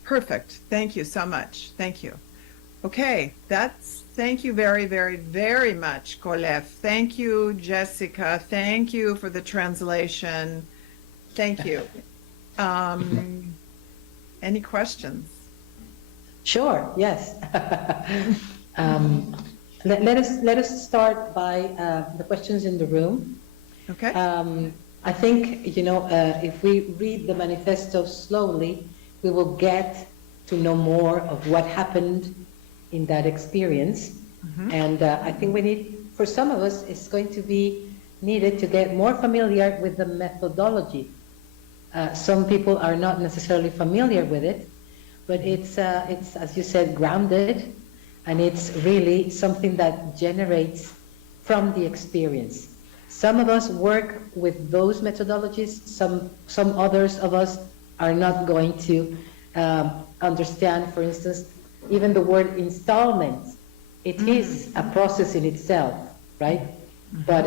perfect. Thank you so much. Thank you. Okay, thank you very, very, very much, Colef. Thank you, Jessica. Thank you for the translation. Thank you. Any questions? Sure, yes. Let us start by the questions in the room. Okay. I think, if we read the manifesto slowly, we will get to know more of what happened in that experience. And I think for some of us, it's going to be needed to get more familiar with the methodology. Some people are not necessarily familiar with it, but it's, as you said, grounded, and it's really something that generates from the experience. Some of us work with those methodologies, some others of us are not going to understand, for instance, even the word installment. It is a process in itself, right? But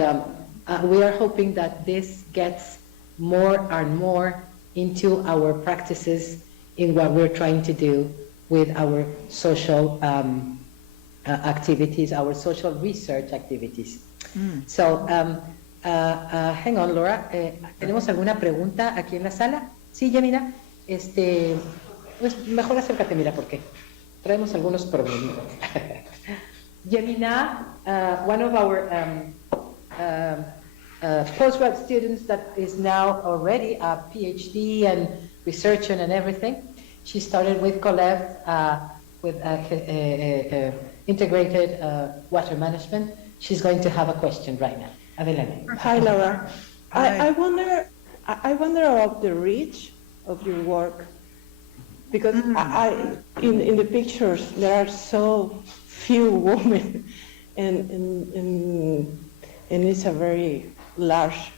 we are hoping that this gets more and more into our practices in what we're trying to do with our social activities, our social research activities. So, hang on, Laura. ¿Tenemos alguna pregunta aquí en la sala? Sí, Yamina. Pues mejor acércate, mira, porque traemos algunos problemas. Yamina, one of our postgrad students that is now already a PhD and researcher and everything. She started with Colef, with integrated water management. She's going to have a question right now. Adelante. Hi, Laura. Hi. I wonder about the reach of your work, because in the pictures there are so few women, and it's a very large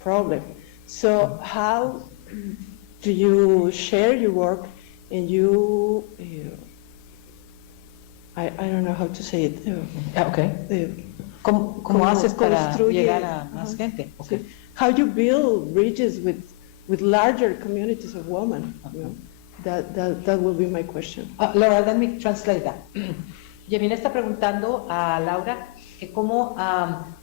problem. So how do you share your work, and I don't know how to say it. Okay. ¿Cómo haces para llegar a más gente? Okay. How you build bridges with larger communities of women? You know? That will be my question. Laura, let me translate that. Yamina está preguntando a Laura que cómo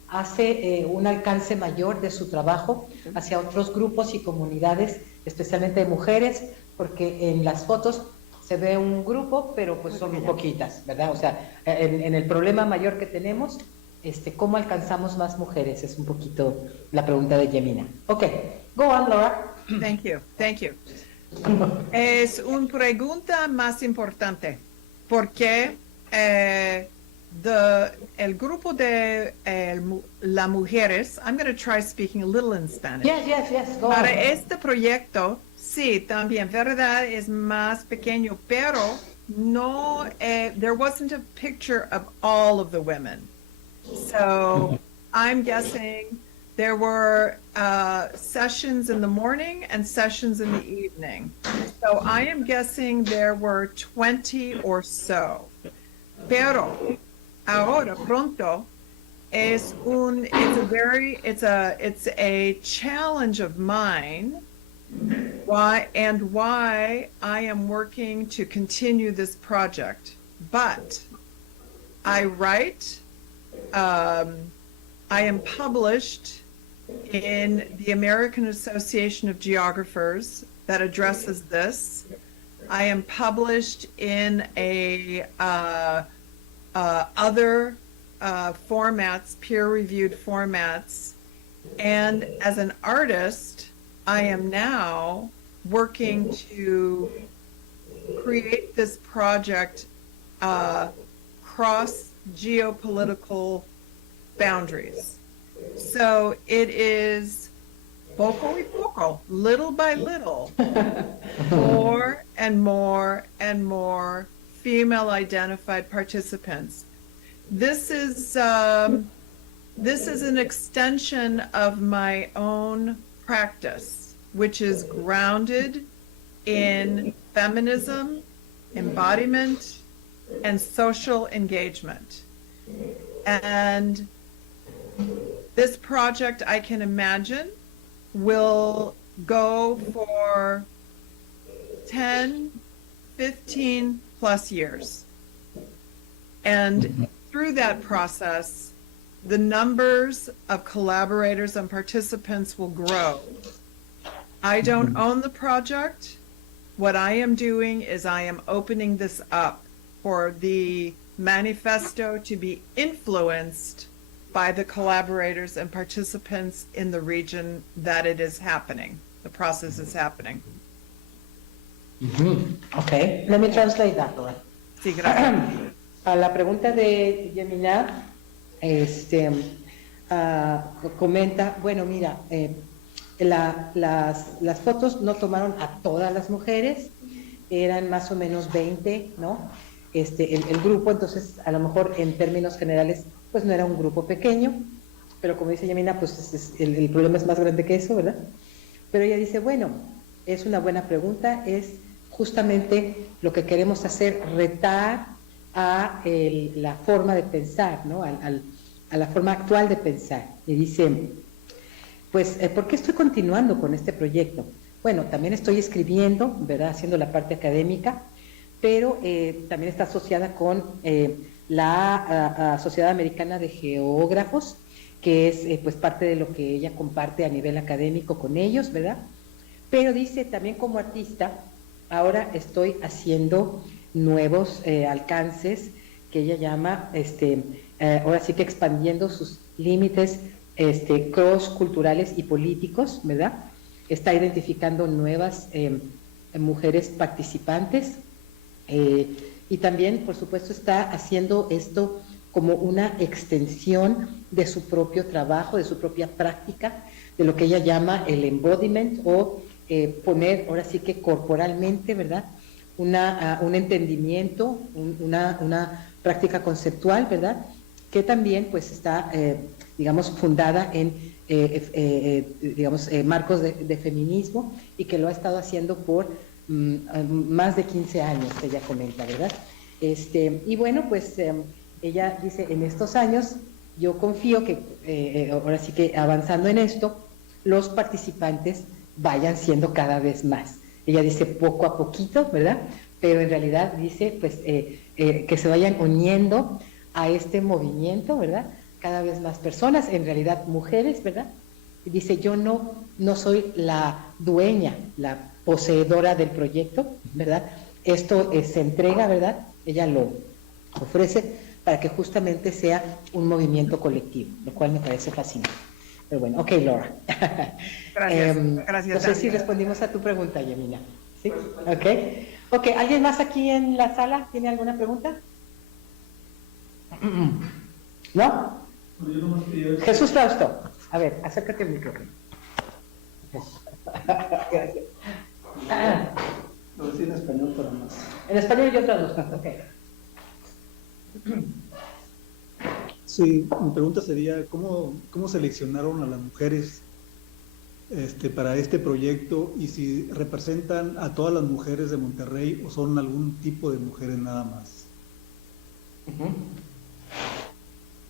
hace un alcance mayor de su trabajo hacia otros grupos y comunidades, especialmente de mujeres, porque en las fotos se ve un grupo, pero pues son poquitas, ¿verdad? O sea, en el problema mayor que tenemos, ¿cómo alcanzamos más mujeres? Es un poquito la pregunta de Yamina. Okay, go on, Laura. Thank you. Thank you. Es una pregunta más importante, porque el grupo de las mujeres, I'm going to try speaking a little in Spanish. Yes, go Para on. este proyecto, sí, también, verdad, es más pequeño, pero no, there wasn't a picture of all of the women. So I'm guessing there were sessions in the morning and sessions in the evening. So I am guessing there were 20 or so. Pero ahora pronto it's a challenge of mine why I am working to continue this project. But I write, I am published in the American Association of Geographers that addresses this. I am published in other formats, peer-reviewed formats. And as an artist, I am now working to create this project cross geopolitical boundaries. So it is poco y poco, little by little, more and more and more female identified participants. This is an extension of my own practice, which is grounded in feminism, embodiment, and social engagement. And this project, I can imagine, will go for 10, 15 plus years. And through that process, the numbers of collaborators and participants will grow. I don't own the project. What I am doing is I am opening this up for the manifesto to be influenced by the collaborators and participants in the region that it is happening, the process is happening. Okay, let me translate that, Laura. Sí, gracias. A la pregunta de Yamina, comenta, bueno, mira, las fotos no tomaron a todas las mujeres, eran más o menos 20, ¿no? El grupo, entonces, a lo mejor en términos generales, pues no era un grupo pequeño, pero como dice Yamina, pues el problema es más grande que eso, ¿verdad? Pero ella dice, bueno, es una buena pregunta, es justamente lo que queremos hacer, retar a la forma de pensar, ¿no? A la forma actual de pensar. Y dice, pues, ¿por qué estoy continuando con este proyecto? Bueno, también estoy escribiendo, ¿verdad? Haciendo la parte académica, pero también está asociada con la Sociedad Americana de Geógrafos, que es pues parte de lo que ella comparte a nivel académico con ellos, ¿verdad? Pero dice también como artista, ahora estoy haciendo nuevos alcances que ella llama, ahora sí que expandiendo sus límites cross culturales y políticos, ¿verdad? Está identificando nuevas mujeres participantes y también, por supuesto, está haciendo esto como una extensión de su propio trabajo, de su propia práctica, de lo que ella llama el embodiment o poner ahora sí que corporalmente, ¿verdad? Un entendimiento, una práctica conceptual, ¿verdad? Que también pues está, digamos, fundada en, marcos de feminismo y que lo ha estado haciendo por más de 15 años, ella comenta, ¿verdad? Y bueno, pues ella dice, en estos años yo confío que, ahora sí que avanzando en esto, los participantes vayan siendo cada vez más. Ella dice poco a poquito, ¿verdad? Pero en realidad dice, pues, que se vayan uniendo a este movimiento, ¿verdad? Cada vez más personas, en realidad mujeres, ¿verdad? Y dice, yo no soy la dueña, la poseedora del proyecto, ¿verdad? Esto se entrega, ¿verdad? Ella lo ofrece para que justamente sea un movimiento colectivo, lo cual me parece fascinante. Pero bueno, ok, Laura. Gracias, gracias. No sé si respondimos a tu pregunta, Yamina. ¿Sí? Ok, ¿alguien más aquí en la sala tiene alguna pregunta? ¿No? Jesús Fausto, a ver, acércate al micrófono. Gracias. Lo decía en español para más. En español yo traduzco, ok. Sí, mi pregunta sería, ¿cómo seleccionaron a las mujeres para este proyecto y si representan a todas las mujeres de Monterrey o son algún tipo de mujeres nada más?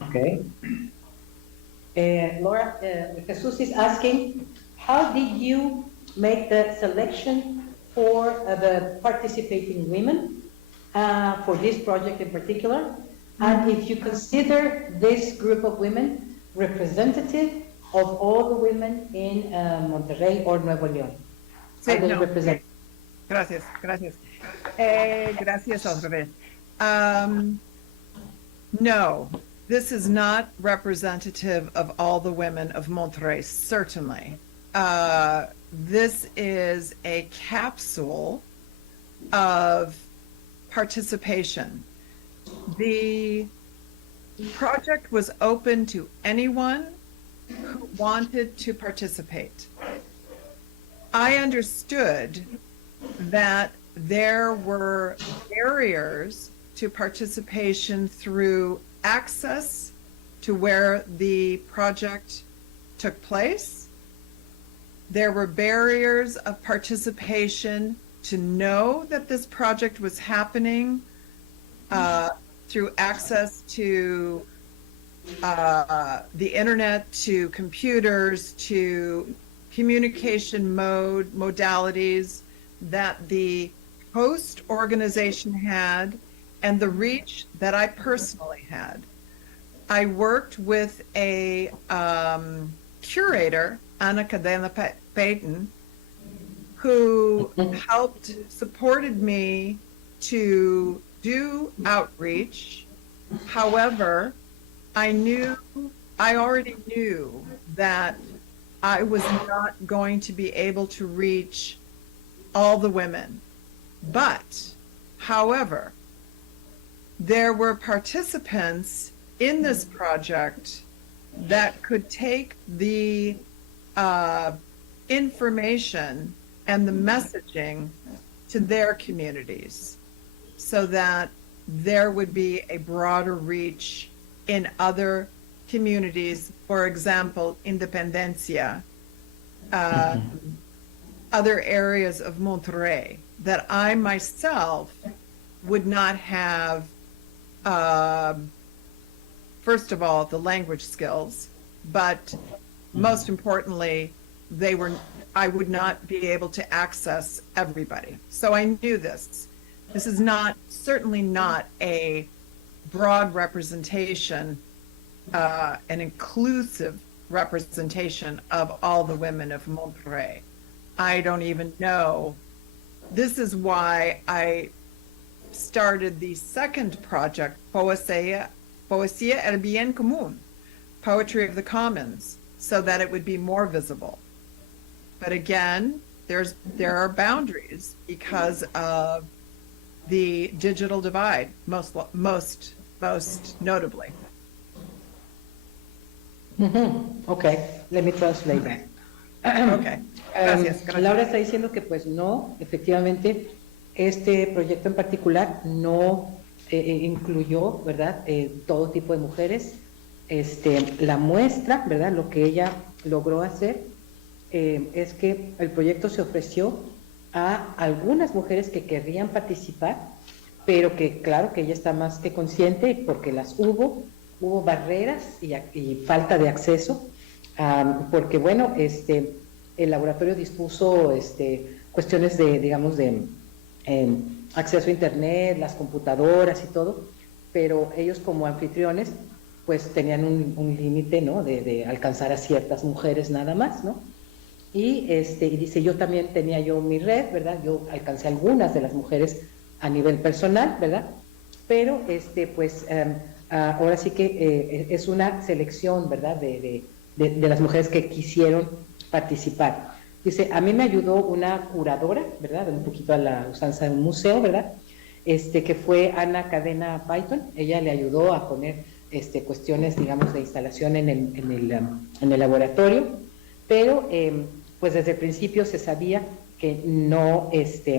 Okay. Laura, Jesus is asking, how did you make the selection for the participating women for this project in particular? And if you consider this group of women representative of all the women in Monterrey or Nuevo León? Sí, How do you no. represent? Gracias, gracias. Gracias otra vez. No, this is not representative of all the women of Monterrey, certainly. This is a capsule of participation. The project was open to anyone who wanted to participate. I understood that there were barriers to participation through access to where the project took place. There were barriers of participation to know that this project was happening through access to the internet, to computers, to communication modalities that the host organization had and the reach that I personally had. I worked with a curator, Ana Cadena Payton, who helped, supported me to do outreach. However, I already knew that I was not going to be able to reach all the women. But, however, there were participants in this project that could take the information and the messaging to their communities so that there would be a broader reach in other communities, for example, Independencia, other areas of Monterrey that I myself would not have, first of all, the language skills, but most importantly, I would not be able to access everybody. So I knew this. This is certainly not a broad representation, an inclusive representation of all the women of Monterrey. I don't even know. This is why I started the second project, Poesía el Bien Común, Poetry of the Commons, so that it would be more visible. But again, there are boundaries because of the digital divide, most notably. Okay, let me translate that. Okay. Gracias, gracias. Laura está diciendo que pues no, efectivamente, este proyecto en particular no incluyó, ¿verdad?, todo tipo de mujeres. La muestra, ¿verdad?, lo que ella logró hacer es que el proyecto se ofreció a algunas mujeres que querrían participar, pero que claro que ella está más que consciente porque las hubo barreras y falta de acceso, porque bueno, el laboratorio dispuso cuestiones de, digamos, de acceso a internet, las computadoras y todo, pero ellos como anfitriones pues tenían un límite, ¿no?, de alcanzar a ciertas mujeres nada más, ¿no? Y dice, yo también tenía mi red, ¿verdad? Yo alcancé algunas de las mujeres a nivel personal, ¿verdad? Pero pues ahora sí que es una selección, ¿verdad?, de las mujeres que quisieron participar. Dice, a mí me ayudó una curadora, ¿verdad?, un poquito a la usanza de un museo, ¿verdad?, que fue Ana Cadena Payton. Ella le ayudó a poner cuestiones, digamos, de instalación en el laboratorio, pero pues desde el principio se sabía que no se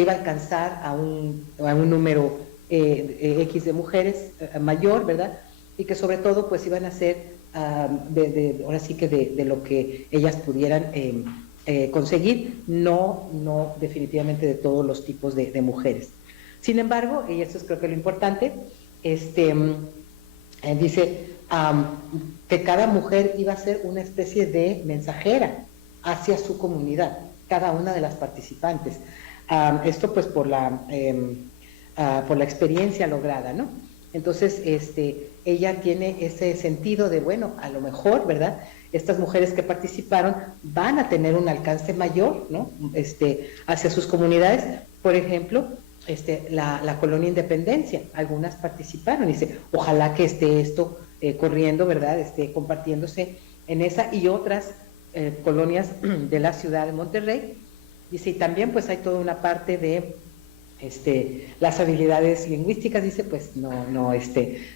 iba a alcanzar a un número X de mujeres mayor, ¿verdad?, y que sobre todo pues iban a ser ahora sí que de lo que ellas pudieran conseguir, no definitivamente de todos los tipos de mujeres. Sin embargo, y esto es creo que lo importante, dice que cada mujer iba a ser una especie de mensajera hacia su comunidad, cada una de las participantes. Esto pues por la experiencia lograda, ¿no? Entonces, ella tiene ese sentido de, bueno, a lo mejor, ¿verdad?, estas mujeres que participaron van a tener un alcance mayor, ¿no? Hacia sus comunidades. Por ejemplo, la colonia Independencia, algunas participaron, dice, ojalá que esté esto corriendo, ¿verdad? Compartiéndose en esa y otras colonias de la ciudad de Monterrey. Dice, y también pues hay toda una parte de las habilidades lingüísticas, dice, pues no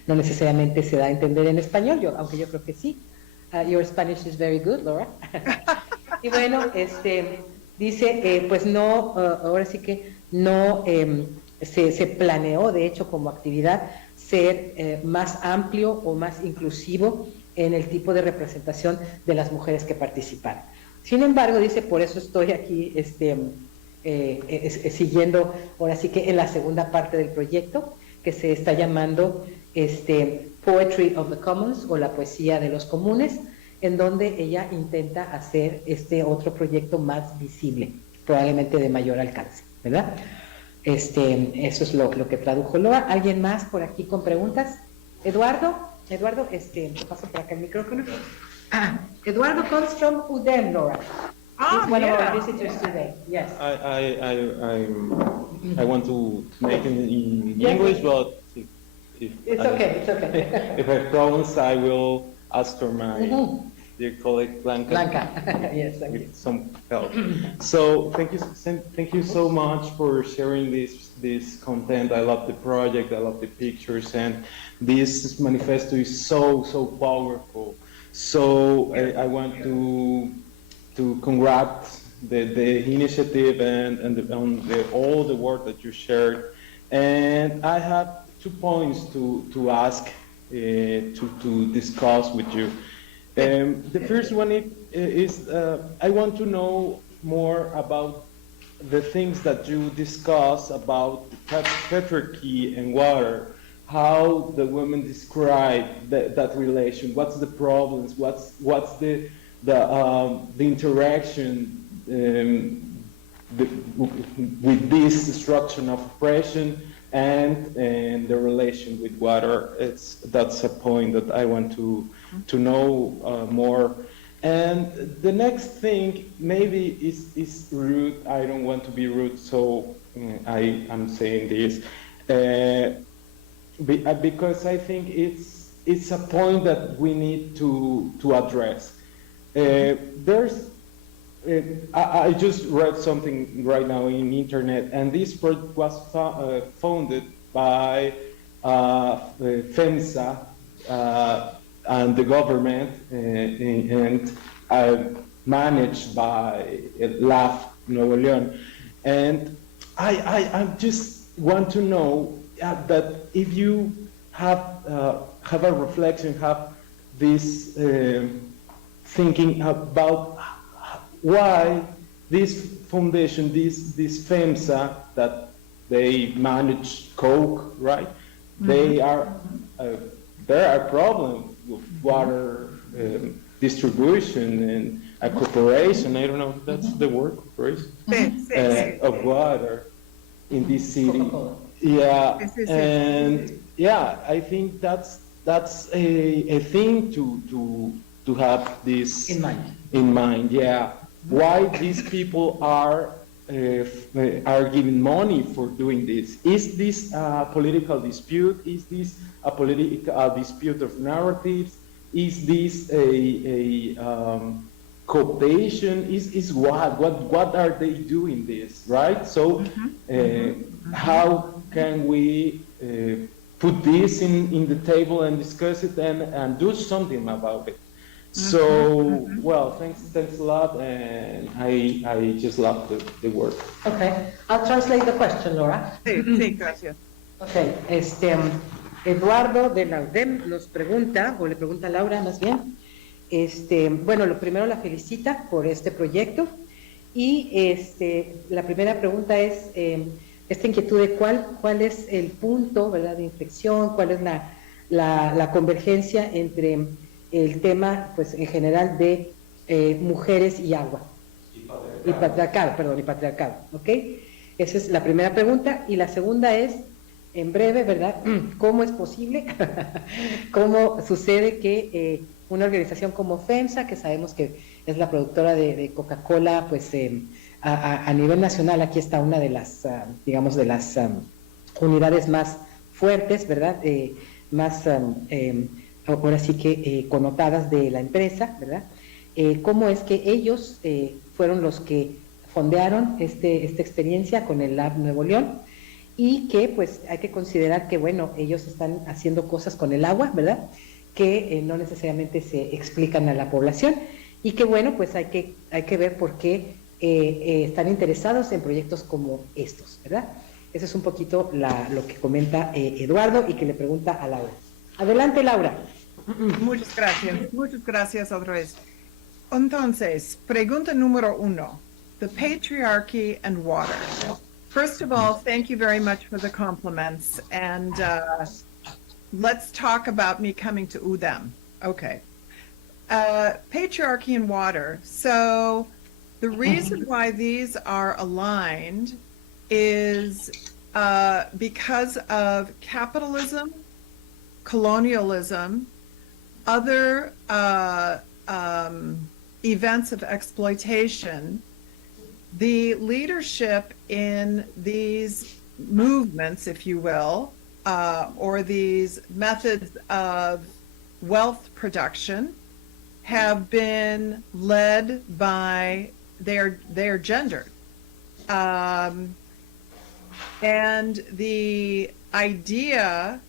necesariamente se da a entender en español, aunque yo creo que sí. Your Spanish is very good, Laura. Y bueno, dice, pues no, ahora sí que no se planeó, de hecho, como actividad, ser más amplio o más inclusivo en el tipo de representación de las mujeres que participaron. Sin embargo, dice, por eso estoy aquí siguiendo, ahora sí que en la segunda parte del proyecto, que se está llamando Poetry of the Commons, o la poesía de los comunes, en donde ella intenta hacer otro proyecto más visible, probablemente de mayor alcance, ¿verdad? Eso es lo que tradujo Laura. ¿Alguien más por aquí con preguntas? Eduardo, paso por acá el micrófono. Eduardo comes from UDEM, Laura. He's one of our visitors today. Yes. I want to make it in Yes. English, but It's okay. if I have problems, I will ask for my dear colleague Blanca. Yes, thank you. With some help. So thank you so much for sharing this content. I love the project, I love the pictures, and this manifesto is so powerful. So I want to congratulate the initiative and all the work that you shared. And I have 2 points to ask to discuss with you. The first one is I want to know more about the things that you discuss about patriarchy and water, how the women describe that relation, what's the problems, what's the interaction with this destruction of oppression and the relation with water. That's a point that I want to know more. And the next thing maybe is rude. I don't want to be rude, so I'm saying this because I think it's a point that we need to address. I just read something right now in internet, and this project was founded by FEMSA and the government, and managed by LAF Nuevo León. And I just want to know that if you have a reflection, have this thinking about why this foundation, this FEMSA, that they manage coke, right? They are there are problems with water distribution and a corporation. I don't know if that's the word, corporation, of water in this city. Yeah, and yeah, I think that's a thing to have this in mind. Yeah, why these people are giving money for doing this? Is this a political dispute? Is this a political dispute of narratives? Is this a cooptation? Is what are they doing this, right? So how can we put this in the table and discuss it and do something about it? So, well, thanks a lot, and I just love the work. Okay, I'll translate the question, Laura. Sí, gracias. Okay, Eduardo de la UDEM nos pregunta, o le pregunta a Laura más bien, bueno, lo primero la felicita por este proyecto, y la primera pregunta es esta inquietud de cuál es el punto, ¿verdad?, de inflexión, cuál es la convergencia entre el tema, pues, en general de mujeres y agua. Y patriarcado, ¿ok? Esa es la primera pregunta. Y la segunda es, en breve, ¿verdad?, ¿cómo es posible? ¿Cómo sucede que una organización como FEMSA, que sabemos que es la productora de Coca-Cola, pues a nivel nacional. Aquí está una de las, digamos, de las unidades más fuertes, ¿verdad? Ahora sí que connotadas de la empresa, ¿verdad? Cómo es que ellos fueron los que fondearon esta experiencia con el Lab Nuevo León, y que pues hay que considerar que, bueno, ellos están haciendo cosas con el agua, ¿verdad?, que no necesariamente se explican a la población, y que, bueno, pues hay que ver por qué están interesados en proyectos como estos, ¿verdad? Eso es un poquito lo que comenta Eduardo y que le pregunta a Laura. Adelante, Laura. Muchas gracias otra vez. Entonces, pregunta número 1, the patriarchy and water. First of all, thank you very much for the compliments, and let's talk about me coming to UDEM. Okay. Patriarchy and water. So the reason why these are aligned is because of capitalism, colonialism, other events of exploitation. The leadership in these movements, if you will, or these methods of wealth production have been led by their gender. And the idea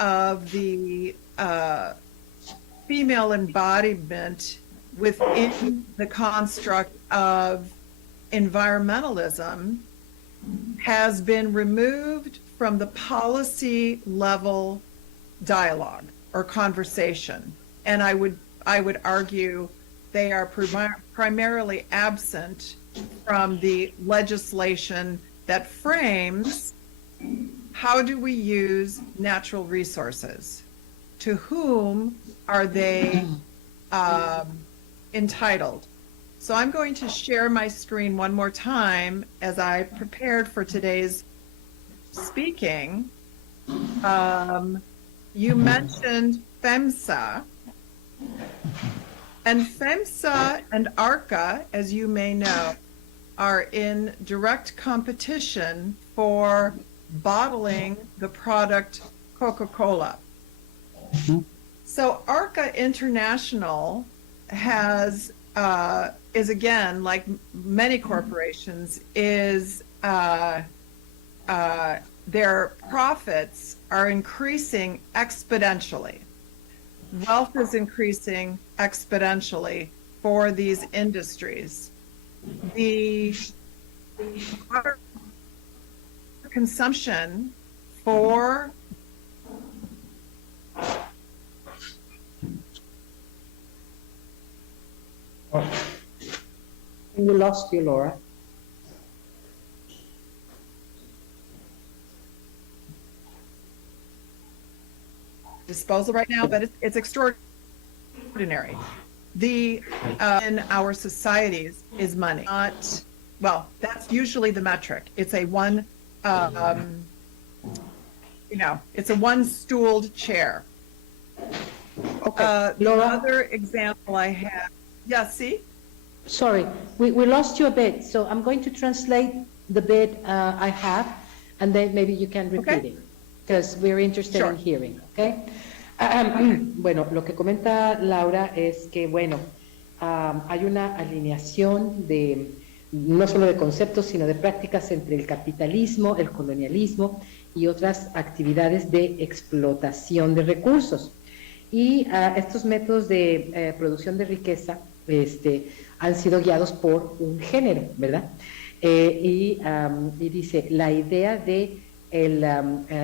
of the female embodiment within the construct of environmentalism has been removed from the policy level dialogue or conversation. And I would argue they are primarily absent from the legislation that frames how do we use natural resources? To whom are they entitled? So I'm going to share my screen one more time as I prepared for today's speaking. You mentioned FEMSA, and FEMSA and ARCA, as you may know, are in direct competition for bottling the product Coca-Cola. So ARCA International is again, like many corporations, their profits are increasing exponentially. Wealth is increasing exponentially for these industries. The water consumption for We lost you, Laura. disposal right now, but it's extraordinary. The in our societies is money, not, well, that's usually the metric. It's a one, it's a one-stooled chair. Okay, The Laura. other example I have, yeah, see? Sorry, we lost you a bit, so I'm going to translate the bit I have, and then maybe you can repeat Okay. it, because we're interested Sure. in hearing, okay? Bueno, lo que comenta Laura es que, bueno, hay una alineación de, no solo de conceptos, sino de prácticas entre el capitalismo, el colonialismo y otras actividades de explotación de recursos. Y estos métodos de producción de riqueza han sido guiados por un género, ¿verdad? Y dice, la idea de el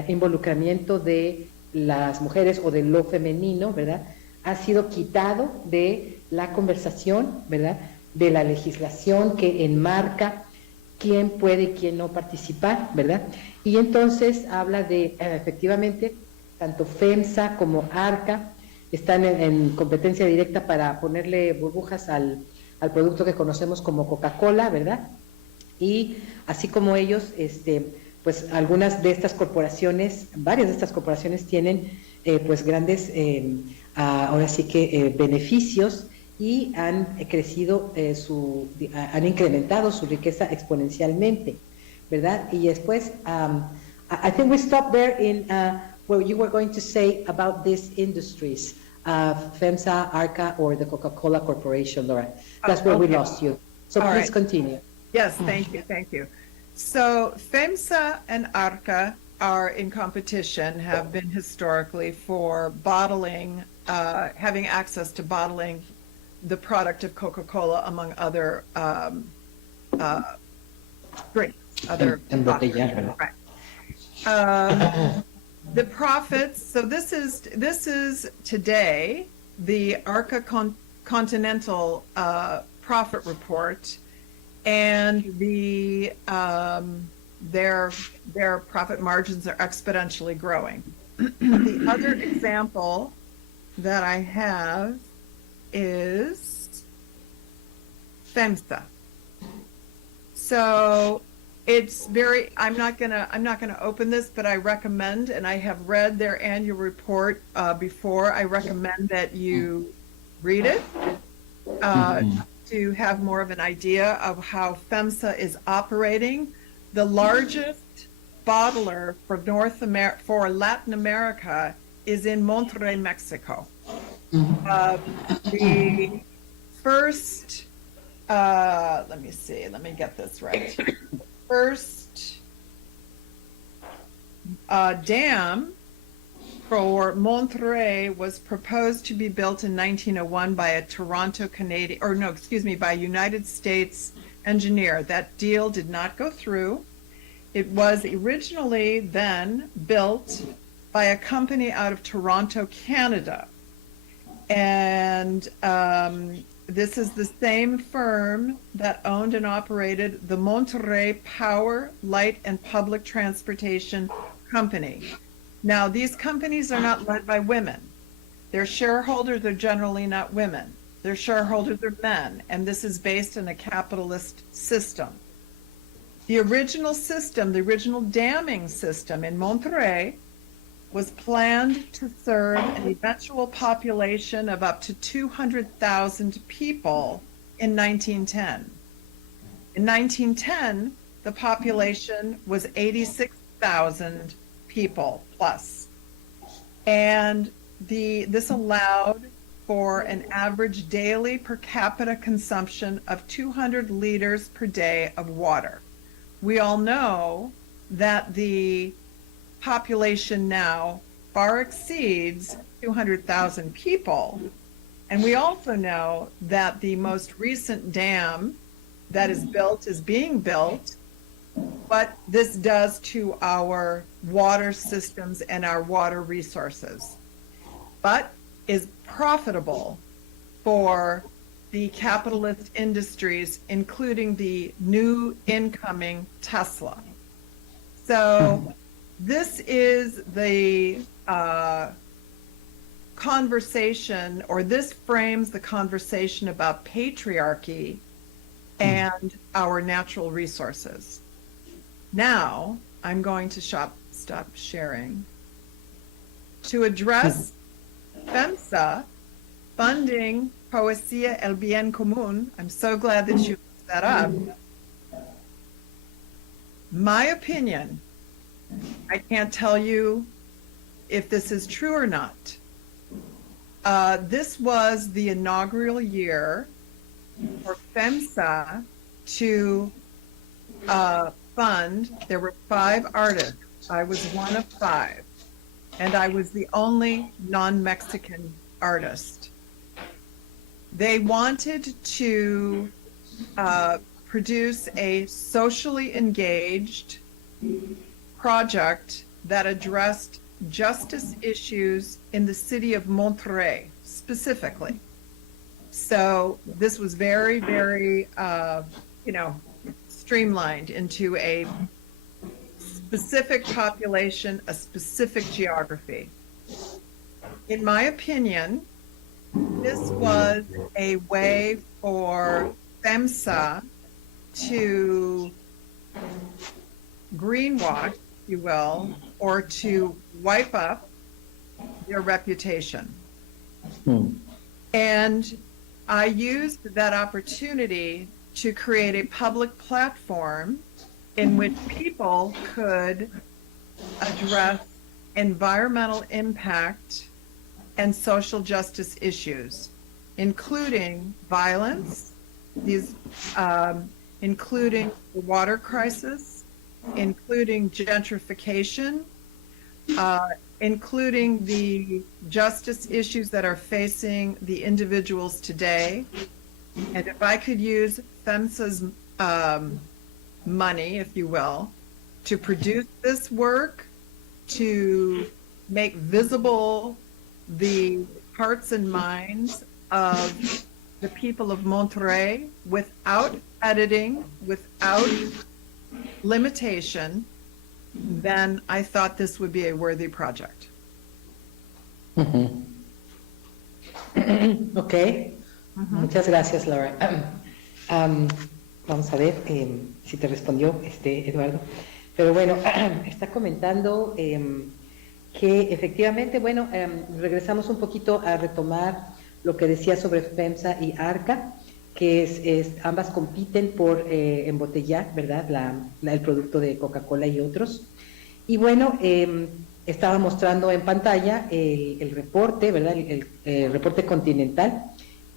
involucramiento de las mujeres o de lo femenino, ¿verdad?, ha sido quitado de la conversación, ¿verdad?, de la legislación que enmarca quién puede y quién no participar, ¿verdad? Y entonces habla de, efectivamente, tanto FEMSA como ARCA están en competencia directa para ponerle burbujas al producto que conocemos como Coca-Cola, ¿verdad? Y así como ellos, pues algunas de estas corporaciones, varias de estas corporaciones tienen pues grandes ahora sí que beneficios y han crecido, han incrementado su riqueza exponencialmente, ¿verdad? Y después, I think we stop there in where you were going to say about these industries, FEMSA, ARCA, or the Coca-Cola Corporation, Laura. That's where we lost you. So All please right. continue. Yes, thank you, thank you. So FEMSA and ARCA are in competition, have been historically for bottling, having access to bottling the product of Coca-Cola among other drinks, other Embotellar, right. The profits, so this is today the ARCA Continental profit report, and their profit margins are exponentially growing. The other example that I have is FEMSA. So it's very, I'm not gonna open this, but I recommend, and I have read their annual report before. I recommend that you read it to have more of an idea of how FEMSA is operating. The largest bottler for Latin America is in Monterrey, Mexico. The first, let me see, let me get this right. First dam for Monterrey was proposed to be built in 1901 by a by a United States engineer. That deal did not go through. It was originally then built by a company out of Toronto, Canada. And this is the same firm that owned and operated the Monterrey Power, Light, and Public Transportation Company. Now, these companies are not led by women. Their shareholders are generally not women. Their shareholders are men, and this is based on a capitalist system. The original system, the original damming system in Monterrey, was planned to serve an eventual population of up to 200,000 people in 1910. In 1910, the population was 86,000 people plus. And this allowed for an average daily per capita consumption of 200 liters per day of water. We all know that the population now far exceeds 200,000 people. And we also know that the most recent dam that is being built, what this does to our water systems and our water resources, but is profitable for the capitalist industries, including the new incoming Tesla. So this is the conversation, or this frames the conversation about patriarchy and our natural resources. Now, I'm going to stop sharing. To address FEMSA, funding Poesía el Bien Común, I'm so glad that you looked that up. My opinion, I can't tell you if this is true or not. This was the inaugural year for FEMSA to fund. There were 5 artists. I was one of 5. And I was the only non-Mexican artist. They wanted to produce a socially engaged project that addressed justice issues in the city of Monterrey specifically. So this was very, very, streamlined into a specific population, a specific geography. In my opinion, this was a way for FEMSA to greenwash, if you will, or to wipe up their reputation. And I used that opportunity to create a public platform in which people could address environmental impact and social justice issues, including violence, including the water crisis, including gentrification, including the justice issues that are facing the individuals today. And if I could use FEMSA's money, if you will, to produce this work, to make visible the hearts and minds of the people of Monterrey without editing, without limitation, then I thought this would be a worthy project. Ok, muchas gracias, Laura. Vamos a ver si te respondió Eduardo. Pero bueno, está comentando que efectivamente, bueno, regresamos un poquito a retomar lo que decía sobre FEMSA y ARCA, que ambas compiten por embotellar, ¿verdad?, el producto de Coca-Cola y otros. Y bueno, estaba mostrando en pantalla el reporte, ¿verdad?, el reporte continental,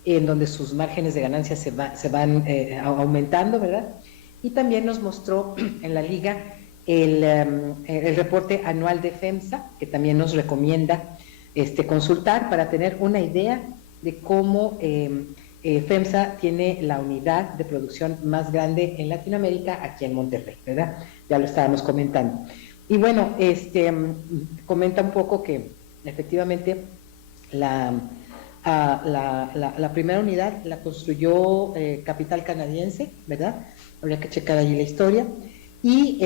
en donde sus márgenes de ganancia se van aumentando, ¿verdad? Y también nos mostró en la liga el reporte anual de FEMSA, que también nos recomienda consultar para tener una idea de cómo FEMSA tiene la unidad de producción más grande en Latinoamérica, aquí en Monterrey, ¿verdad? Ya lo estábamos comentando. Y bueno, comenta un poco que efectivamente la primera unidad la construyó capital canadiense, ¿verdad? Habría que checar allí la historia. Y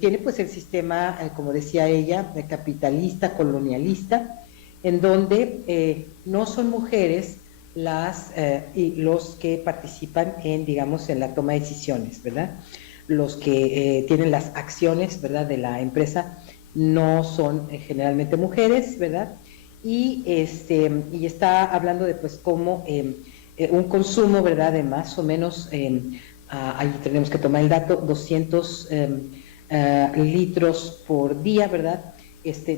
tiene pues el sistema, como decía ella, capitalista, colonialista, en donde no son mujeres y los que participan digamos, en la toma de decisiones, ¿verdad? Los que tienen las acciones, ¿verdad?, de la empresa no son generalmente mujeres, ¿verdad? Y está hablando de pues cómo un consumo, ¿verdad?, de más o menos, ahí tenemos que tomar el dato, 200 litros por día, ¿verdad?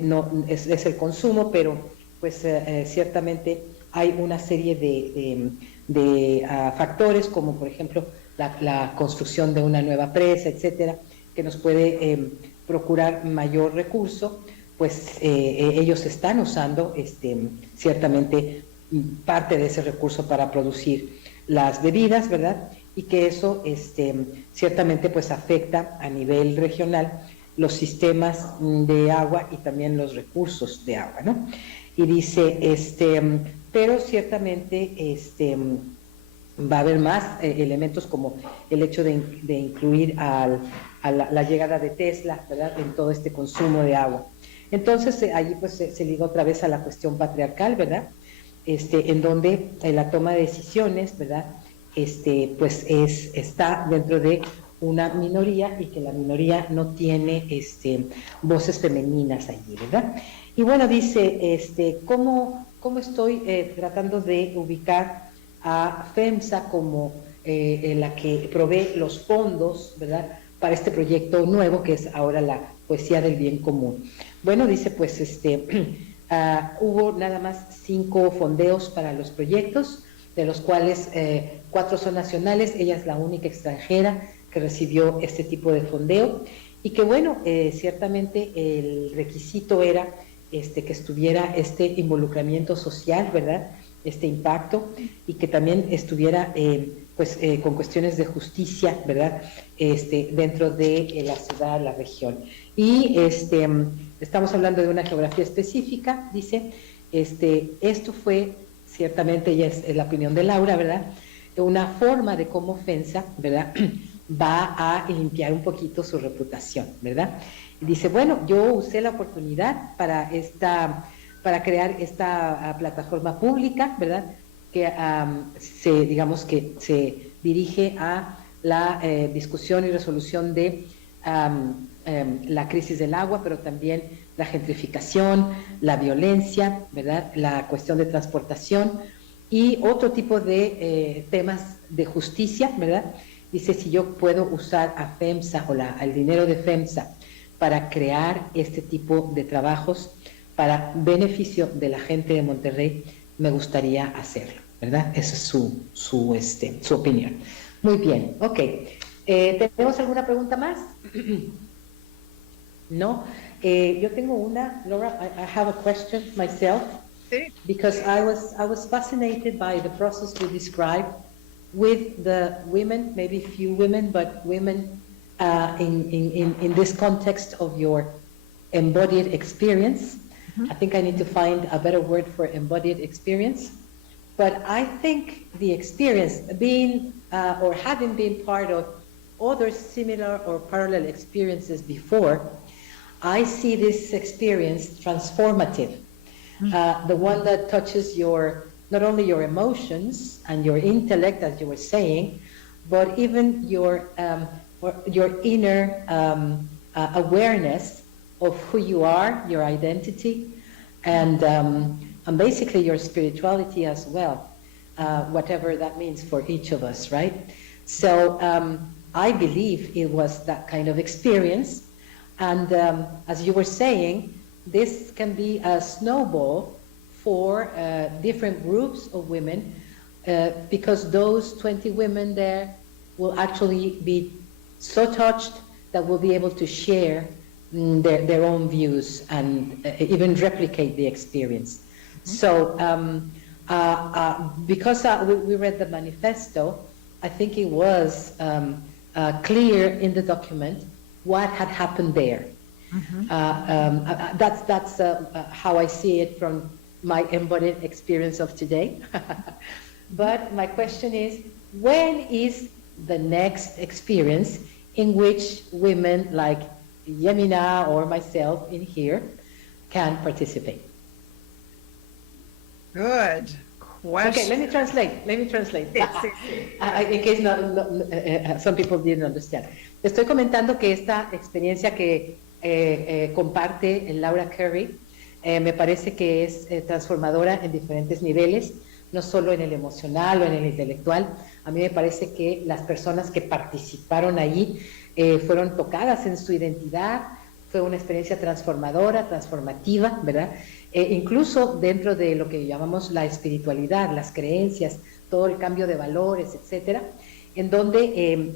No es el consumo, pero pues ciertamente hay una serie de factores, como por ejemplo la construcción de una nueva presa, etcétera, que nos puede procurar mayor recurso. Pues ellos están usando ciertamente parte de ese recurso para producir las bebidas, ¿verdad? Y que eso ciertamente pues afecta a nivel regional los sistemas de agua y también los recursos de agua, ¿no? Y dice, pero ciertamente va a haber más elementos, como el hecho de incluir a la llegada de Tesla, ¿verdad?, en todo este consumo de agua. Entonces allí pues se liga otra vez a la cuestión patriarcal, ¿verdad?, en donde la toma de decisiones, ¿verdad?, pues está dentro de una minoría, y que la minoría no tiene voces femeninas allí, ¿verdad? Y bueno, dice, ¿cómo estoy tratando de ubicar a FEMSA como la que provee los fondos, ¿verdad?, para este proyecto nuevo, que es ahora la poesía del bien común? Bueno, dice, pues hubo nada más 5 fondeos para los proyectos, de los cuales 4 son nacionales. Ella es la única extranjera que recibió este tipo de fondeo, y que bueno, ciertamente el requisito era que estuviera involucramiento social, ¿verdad?, impacto, y que también estuviera con cuestiones de justicia, ¿verdad?, dentro de la ciudad, la región. Y estamos hablando de una geografía específica, dice, esto fue ciertamente, ya es la opinión de Laura, ¿verdad?, una forma de cómo FEMSA, ¿verdad?, va a limpiar un poquito su reputación, ¿verdad? Y dice, bueno, yo usé la oportunidad para crear esta plataforma pública, ¿verdad?, que digamos que se dirige a la discusión y resolución de la crisis del agua, pero también la gentrificación, la violencia, ¿verdad? La cuestión de transportación y otro tipo de temas de justicia, ¿verdad? Dice, si yo puedo usar a FEMSA o el dinero de FEMSA para crear este tipo de trabajos para beneficio de la gente de Monterrey, me gustaría hacerlo, ¿verdad? Esa es su opinión. Muy bien, ok. ¿Tenemos alguna pregunta más? No. Yo tengo una, Laura, I have a question myself, because I was fascinated by the process we described with the women, maybe few women, but women in this context of your embodied experience. I think I need to find a better word for embodied experience. But I think the experience being or having been part of other similar or parallel experiences before, I see this experience transformative. The one that touches not only your emotions and your intellect, as you were saying, but even your inner awareness of who you are, your identity, and basically your spirituality as well, whatever that means for each of us, right? So I believe it was that kind of experience. And as you were saying, this can be a snowball for different groups of women, because those 20 women there will actually be so touched that will be able to share their own views and even replicate the experience. So because we read the manifesto, I think it was clear in the document what had happened there. That's how I see it from my embodied experience of today. But my question is, when is the next experience in which women like Yamina or myself in here can participate? Good question. Okay, let me translate. In case some people didn't understand. Estoy comentando que esta experiencia que comparte Laura Curry me parece que es transformadora en diferentes niveles, no solo en el emocional o en el intelectual. A mí me parece que las personas que participaron allí fueron tocadas en su identidad, fue una experiencia transformadora, transformativa, ¿verdad? Incluso dentro de lo que llamamos la espiritualidad, las creencias, todo el cambio de valores, etcétera, en donde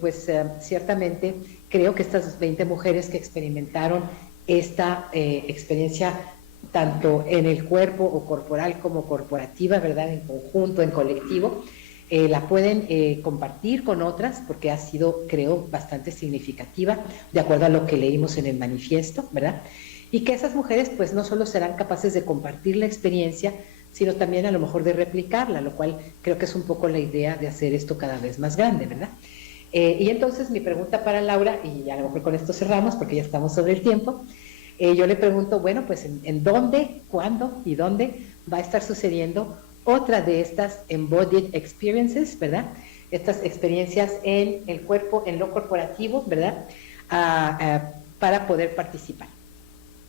ciertamente creo que estas 20 mujeres que experimentaron esta experiencia tanto en el cuerpo o corporal como corporativa, ¿verdad? En conjunto, en colectivo, la pueden compartir con otras porque ha sido, creo, bastante significativa, de acuerdo a lo que leímos en el manifiesto, ¿verdad? Y que esas mujeres pues no solo serán capaces de compartir la experiencia, sino también a lo mejor de replicarla, lo cual creo que es un poco la idea de hacer esto cada vez más grande, ¿verdad? Y entonces mi pregunta para Laura, y a lo mejor con esto cerramos porque ya estamos sobre el tiempo, yo le pregunto, bueno, pues en dónde, cuándo y dónde va a estar sucediendo otra de estas embodied experiences, ¿verdad? Estas experiencias en el cuerpo, en lo corporativo, ¿verdad? Para poder participar.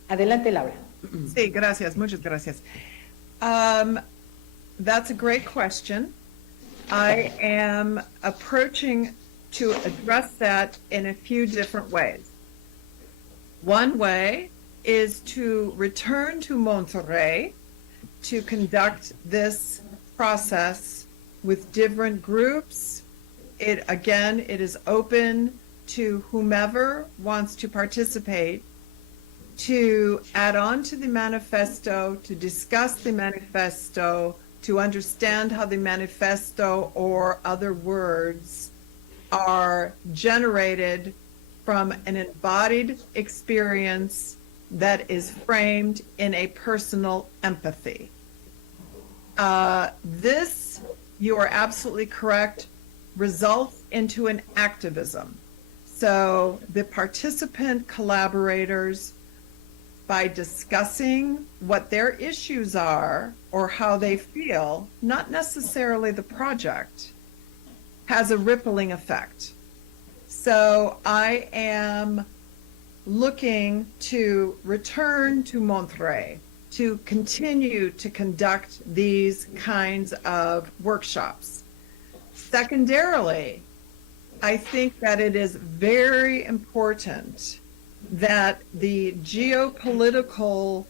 Adelante, Laura. Sí, gracias, muchas gracias. That's a great question. I am approaching to address that in a few different ways. One way is to return to Monterrey to conduct this process with different groups. It is open to whomever wants to participate, to add on to the manifesto, to discuss the manifesto, to understand how the manifesto or other words are generated from an embodied experience that is framed in a personal empathy. This, you are absolutely correct, results into an activism. So the participant collaborators, by discussing what their issues are or how they feel, not necessarily the project, has a rippling effect. So I am looking to return to Monterrey to continue to conduct these kinds of workshops. Secondarily, I think that it is very important that the geopolitical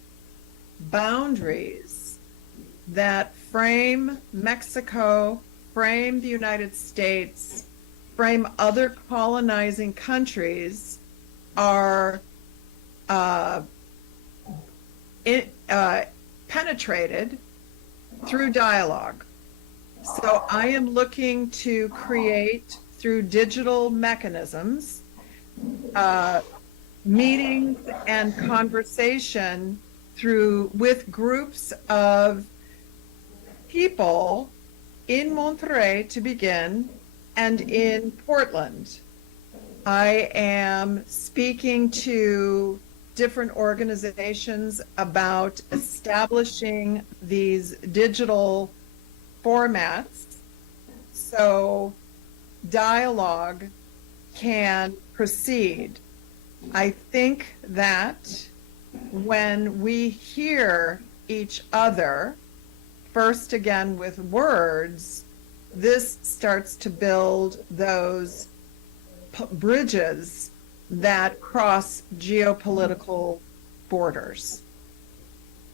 boundaries that frame Mexico, frame the United States, frame other colonizing countries are penetrated through dialogue. So I am looking to create, through digital mechanisms, meetings and conversation with groups of people in Monterrey to begin, and in Portland. I am speaking to different organizations about establishing these digital formats so dialogue can proceed. I think that when we hear each other, first again with words, this starts to build those bridges that cross geopolitical borders.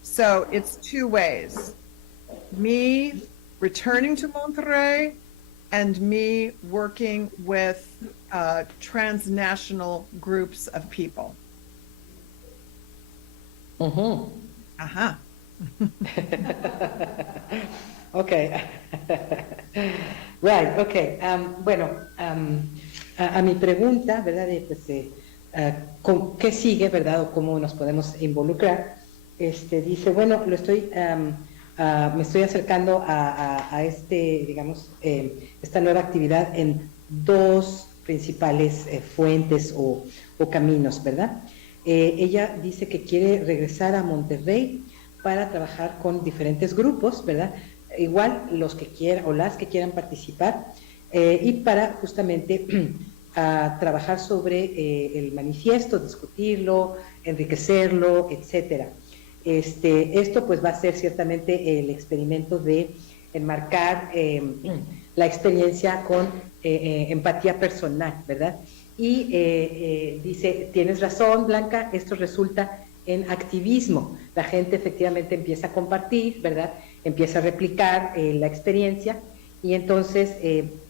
So it's two ways. Me returning to Monterrey and me working with transnational groups of people. Ajá. Okay. Right, okay. Bueno, a mi pregunta, ¿verdad? ¿Qué sigue, verdad? O cómo nos podemos involucrar. Dice, bueno, me estoy acercando a digamos, esta nueva actividad en dos principales fuentes o caminos, ¿verdad? Ella dice que quiere regresar a Monterrey para trabajar con diferentes grupos, ¿verdad? Igual los que quieran o las que quieran participar, y para justamente trabajar sobre el manifiesto, discutirlo, enriquecerlo, etcétera. Esto pues va a ser ciertamente el experimento de enmarcar la experiencia con empatía personal, ¿verdad? Y dice, tienes razón, Blanca, esto resulta en activismo. La gente efectivamente empieza a compartir, ¿verdad? Empieza a replicar la experiencia, y entonces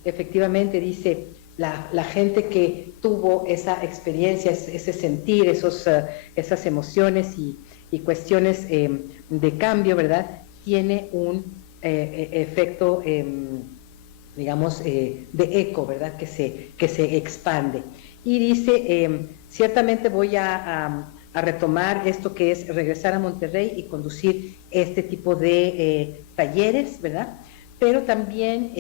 efectivamente dice, la gente que tuvo esa experiencia, ese sentir, esas emociones y cuestiones de cambio, ¿verdad? Tiene un efecto, digamos, de eco, ¿verdad? Que se expande. Y dice, ciertamente voy a retomar esto que es regresar a Monterrey y conducir este tipo de talleres, ¿verdad? Pero también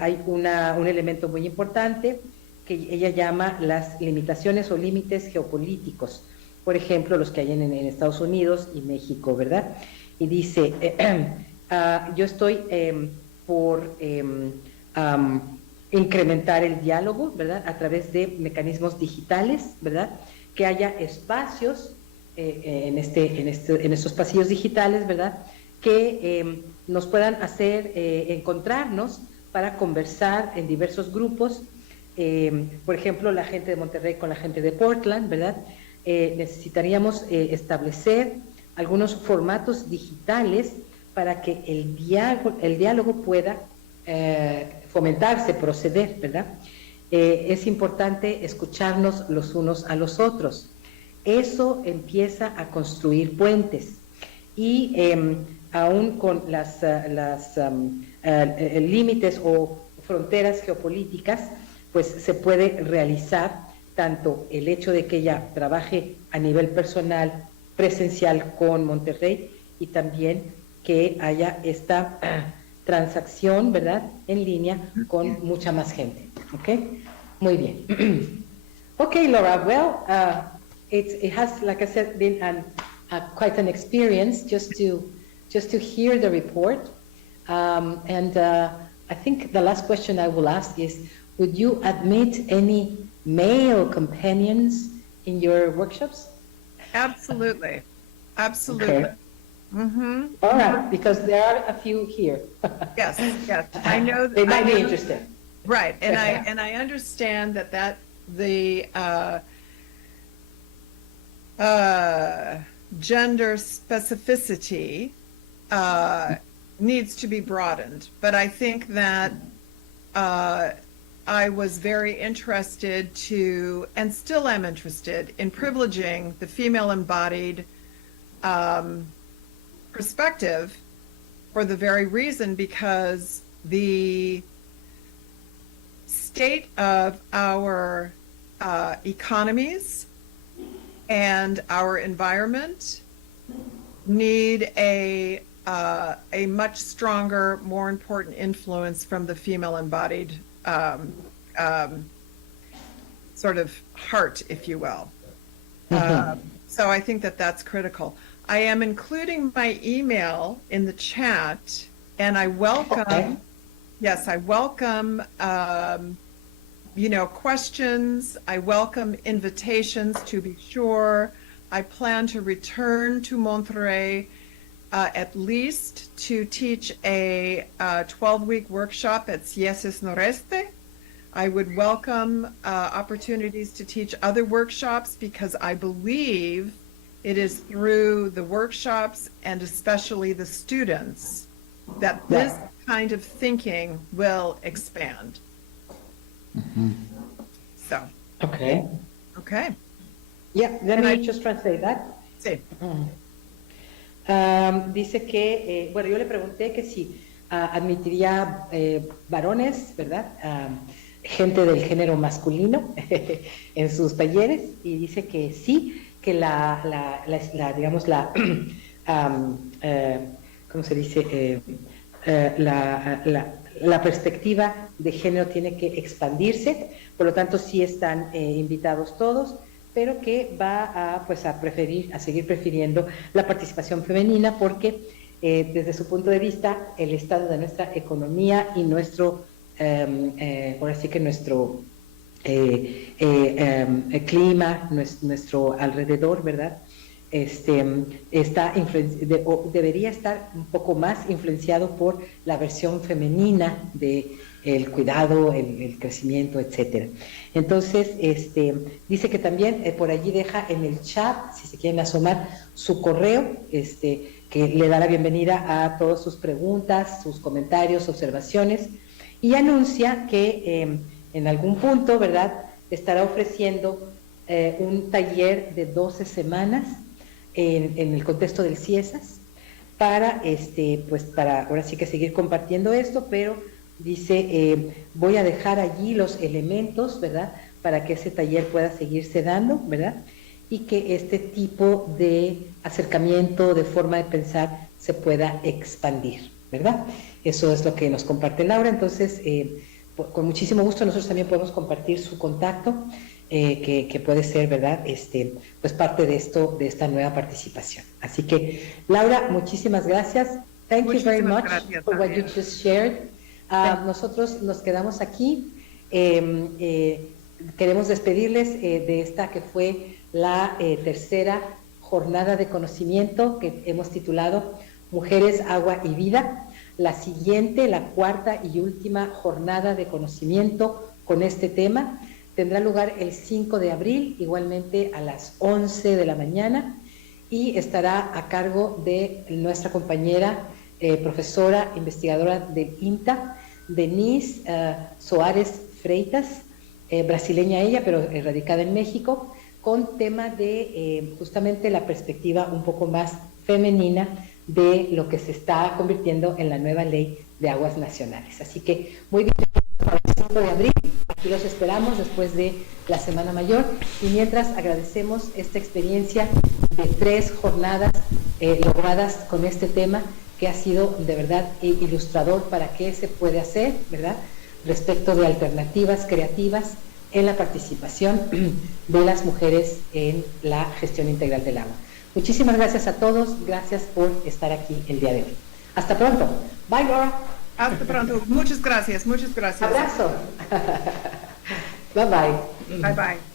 hay un elemento muy importante que ella llama las limitaciones o límites geopolíticos, por ejemplo, los que hay en Estados Unidos y México, ¿verdad? Y dice, yo estoy por incrementar el diálogo, ¿verdad? A través de mecanismos digitales, ¿verdad? Que haya espacios en estos pasillos digitales, ¿verdad? Que nos puedan hacer encontrarnos para conversar en diversos grupos, por ejemplo, la gente de Monterrey con la gente de Portland, ¿verdad? Necesitaríamos establecer algunos formatos digitales para que el diálogo pueda fomentarse, proceder, ¿verdad? Es importante escucharnos los unos a los otros. Eso empieza a construir puentes, y aún con las límites o fronteras geopolíticas, pues se puede realizar tanto el hecho de que ella trabaje a nivel personal, presencial con Monterrey, y también que haya esta transacción, ¿verdad?, en línea con mucha más gente. ¿Ok? Muy bien. Ok, Laura, well, it has, like I said, been quite an experience just to hear the report. And I think the last question I will ask is, would you admit any male companions in your workshops? Absolutely. Absolutely. Okay. All right, because there are a few here. Yes, yes. I know They might be interested. Right, and I understand that the gender specificity needs to be broadened, but I think that I was very interested to, and still am interested in, privileging the female embodied perspective for the very reason because the state of our economies and our environment need a much stronger, more important influence from the female embodied sort of heart, if you will. So I think that that's critical. I am including my email in the chat, and I welcome, yes, I welcome, questions. I welcome invitations, to be sure. I plan to return to Monterrey at least to teach a 12-week workshop at Síguenos Norte. I would welcome opportunities to teach other workshops because I believe it is through the workshops and especially the students that this kind of thinking will expand. So. Okay. Okay. Yeah, let me just translate that. Sí. Dice que, bueno, yo le pregunté que si admitiría varones, ¿verdad? Gente del género masculino en sus talleres, y dice que sí, que digamos, ¿cómo se dice? La perspectiva de género tiene que expandirse, por lo tanto sí están invitados todos, pero que va a seguir prefiriendo la participación femenina porque desde su punto de vista el estado de nuestra economía y nuestro, ahora sí que nuestro clima, nuestro alrededor, ¿verdad? Debería estar un poco más influenciado por la versión femenina de el cuidado, el crecimiento, etcétera. Entonces, dice que también por allí deja en el chat, si se quieren asomar, su correo, que le da la bienvenida a todas sus preguntas, sus comentarios, observaciones, y anuncia que en algún punto, ¿verdad?, estará ofreciendo un taller de 12 semanas en el contexto del CIESAS para, para ahora sí que seguir compartiendo esto, pero dice, voy a dejar allí los elementos, ¿verdad?, para que ese taller pueda seguirse dando, ¿verdad?, y que este tipo de acercamiento, de forma de pensar, se pueda expandir, ¿verdad? Eso es lo que nos comparte Laura. Entonces, con muchísimo gusto nosotros también podemos compartir su contacto, que puede ser, ¿verdad?, pues parte de esta nueva participación. Así que, Laura, muchísimas gracias. Thank you very much for what you just shared. Nosotros nos quedamos aquí. Queremos despedirles de esta que fue la tercera jornada de conocimiento que hemos titulado Mujeres, Agua y Vida. La siguiente, la cuarta y última jornada de conocimiento con este tema tendrá lugar el 5 de abril, igualmente a las 11 de la mañana, y estará a cargo de nuestra compañera, profesora, investigadora del INTA, Denise Soares Freitas, brasileña ella, pero radicada en México, con tema de justamente la perspectiva un poco más femenina de lo que se está convirtiendo en la nueva ley de aguas nacionales. Así que muy bien, para el 5 de abril, aquí los esperamos después de la Semana Mayor, y mientras agradecemos esta experiencia de 3 jornadas logradas con este tema, que ha sido de verdad ilustrador para qué se puede hacer, ¿verdad?, respecto de alternativas creativas en la participación de las mujeres en la gestión integral del agua. Muchísimas gracias a todos, gracias por estar aquí el día de hoy. Hasta pronto. Bye, Laura. Hasta pronto. Muchas gracias, muchas gracias. Abrazo. Bye, bye. Bye, bye.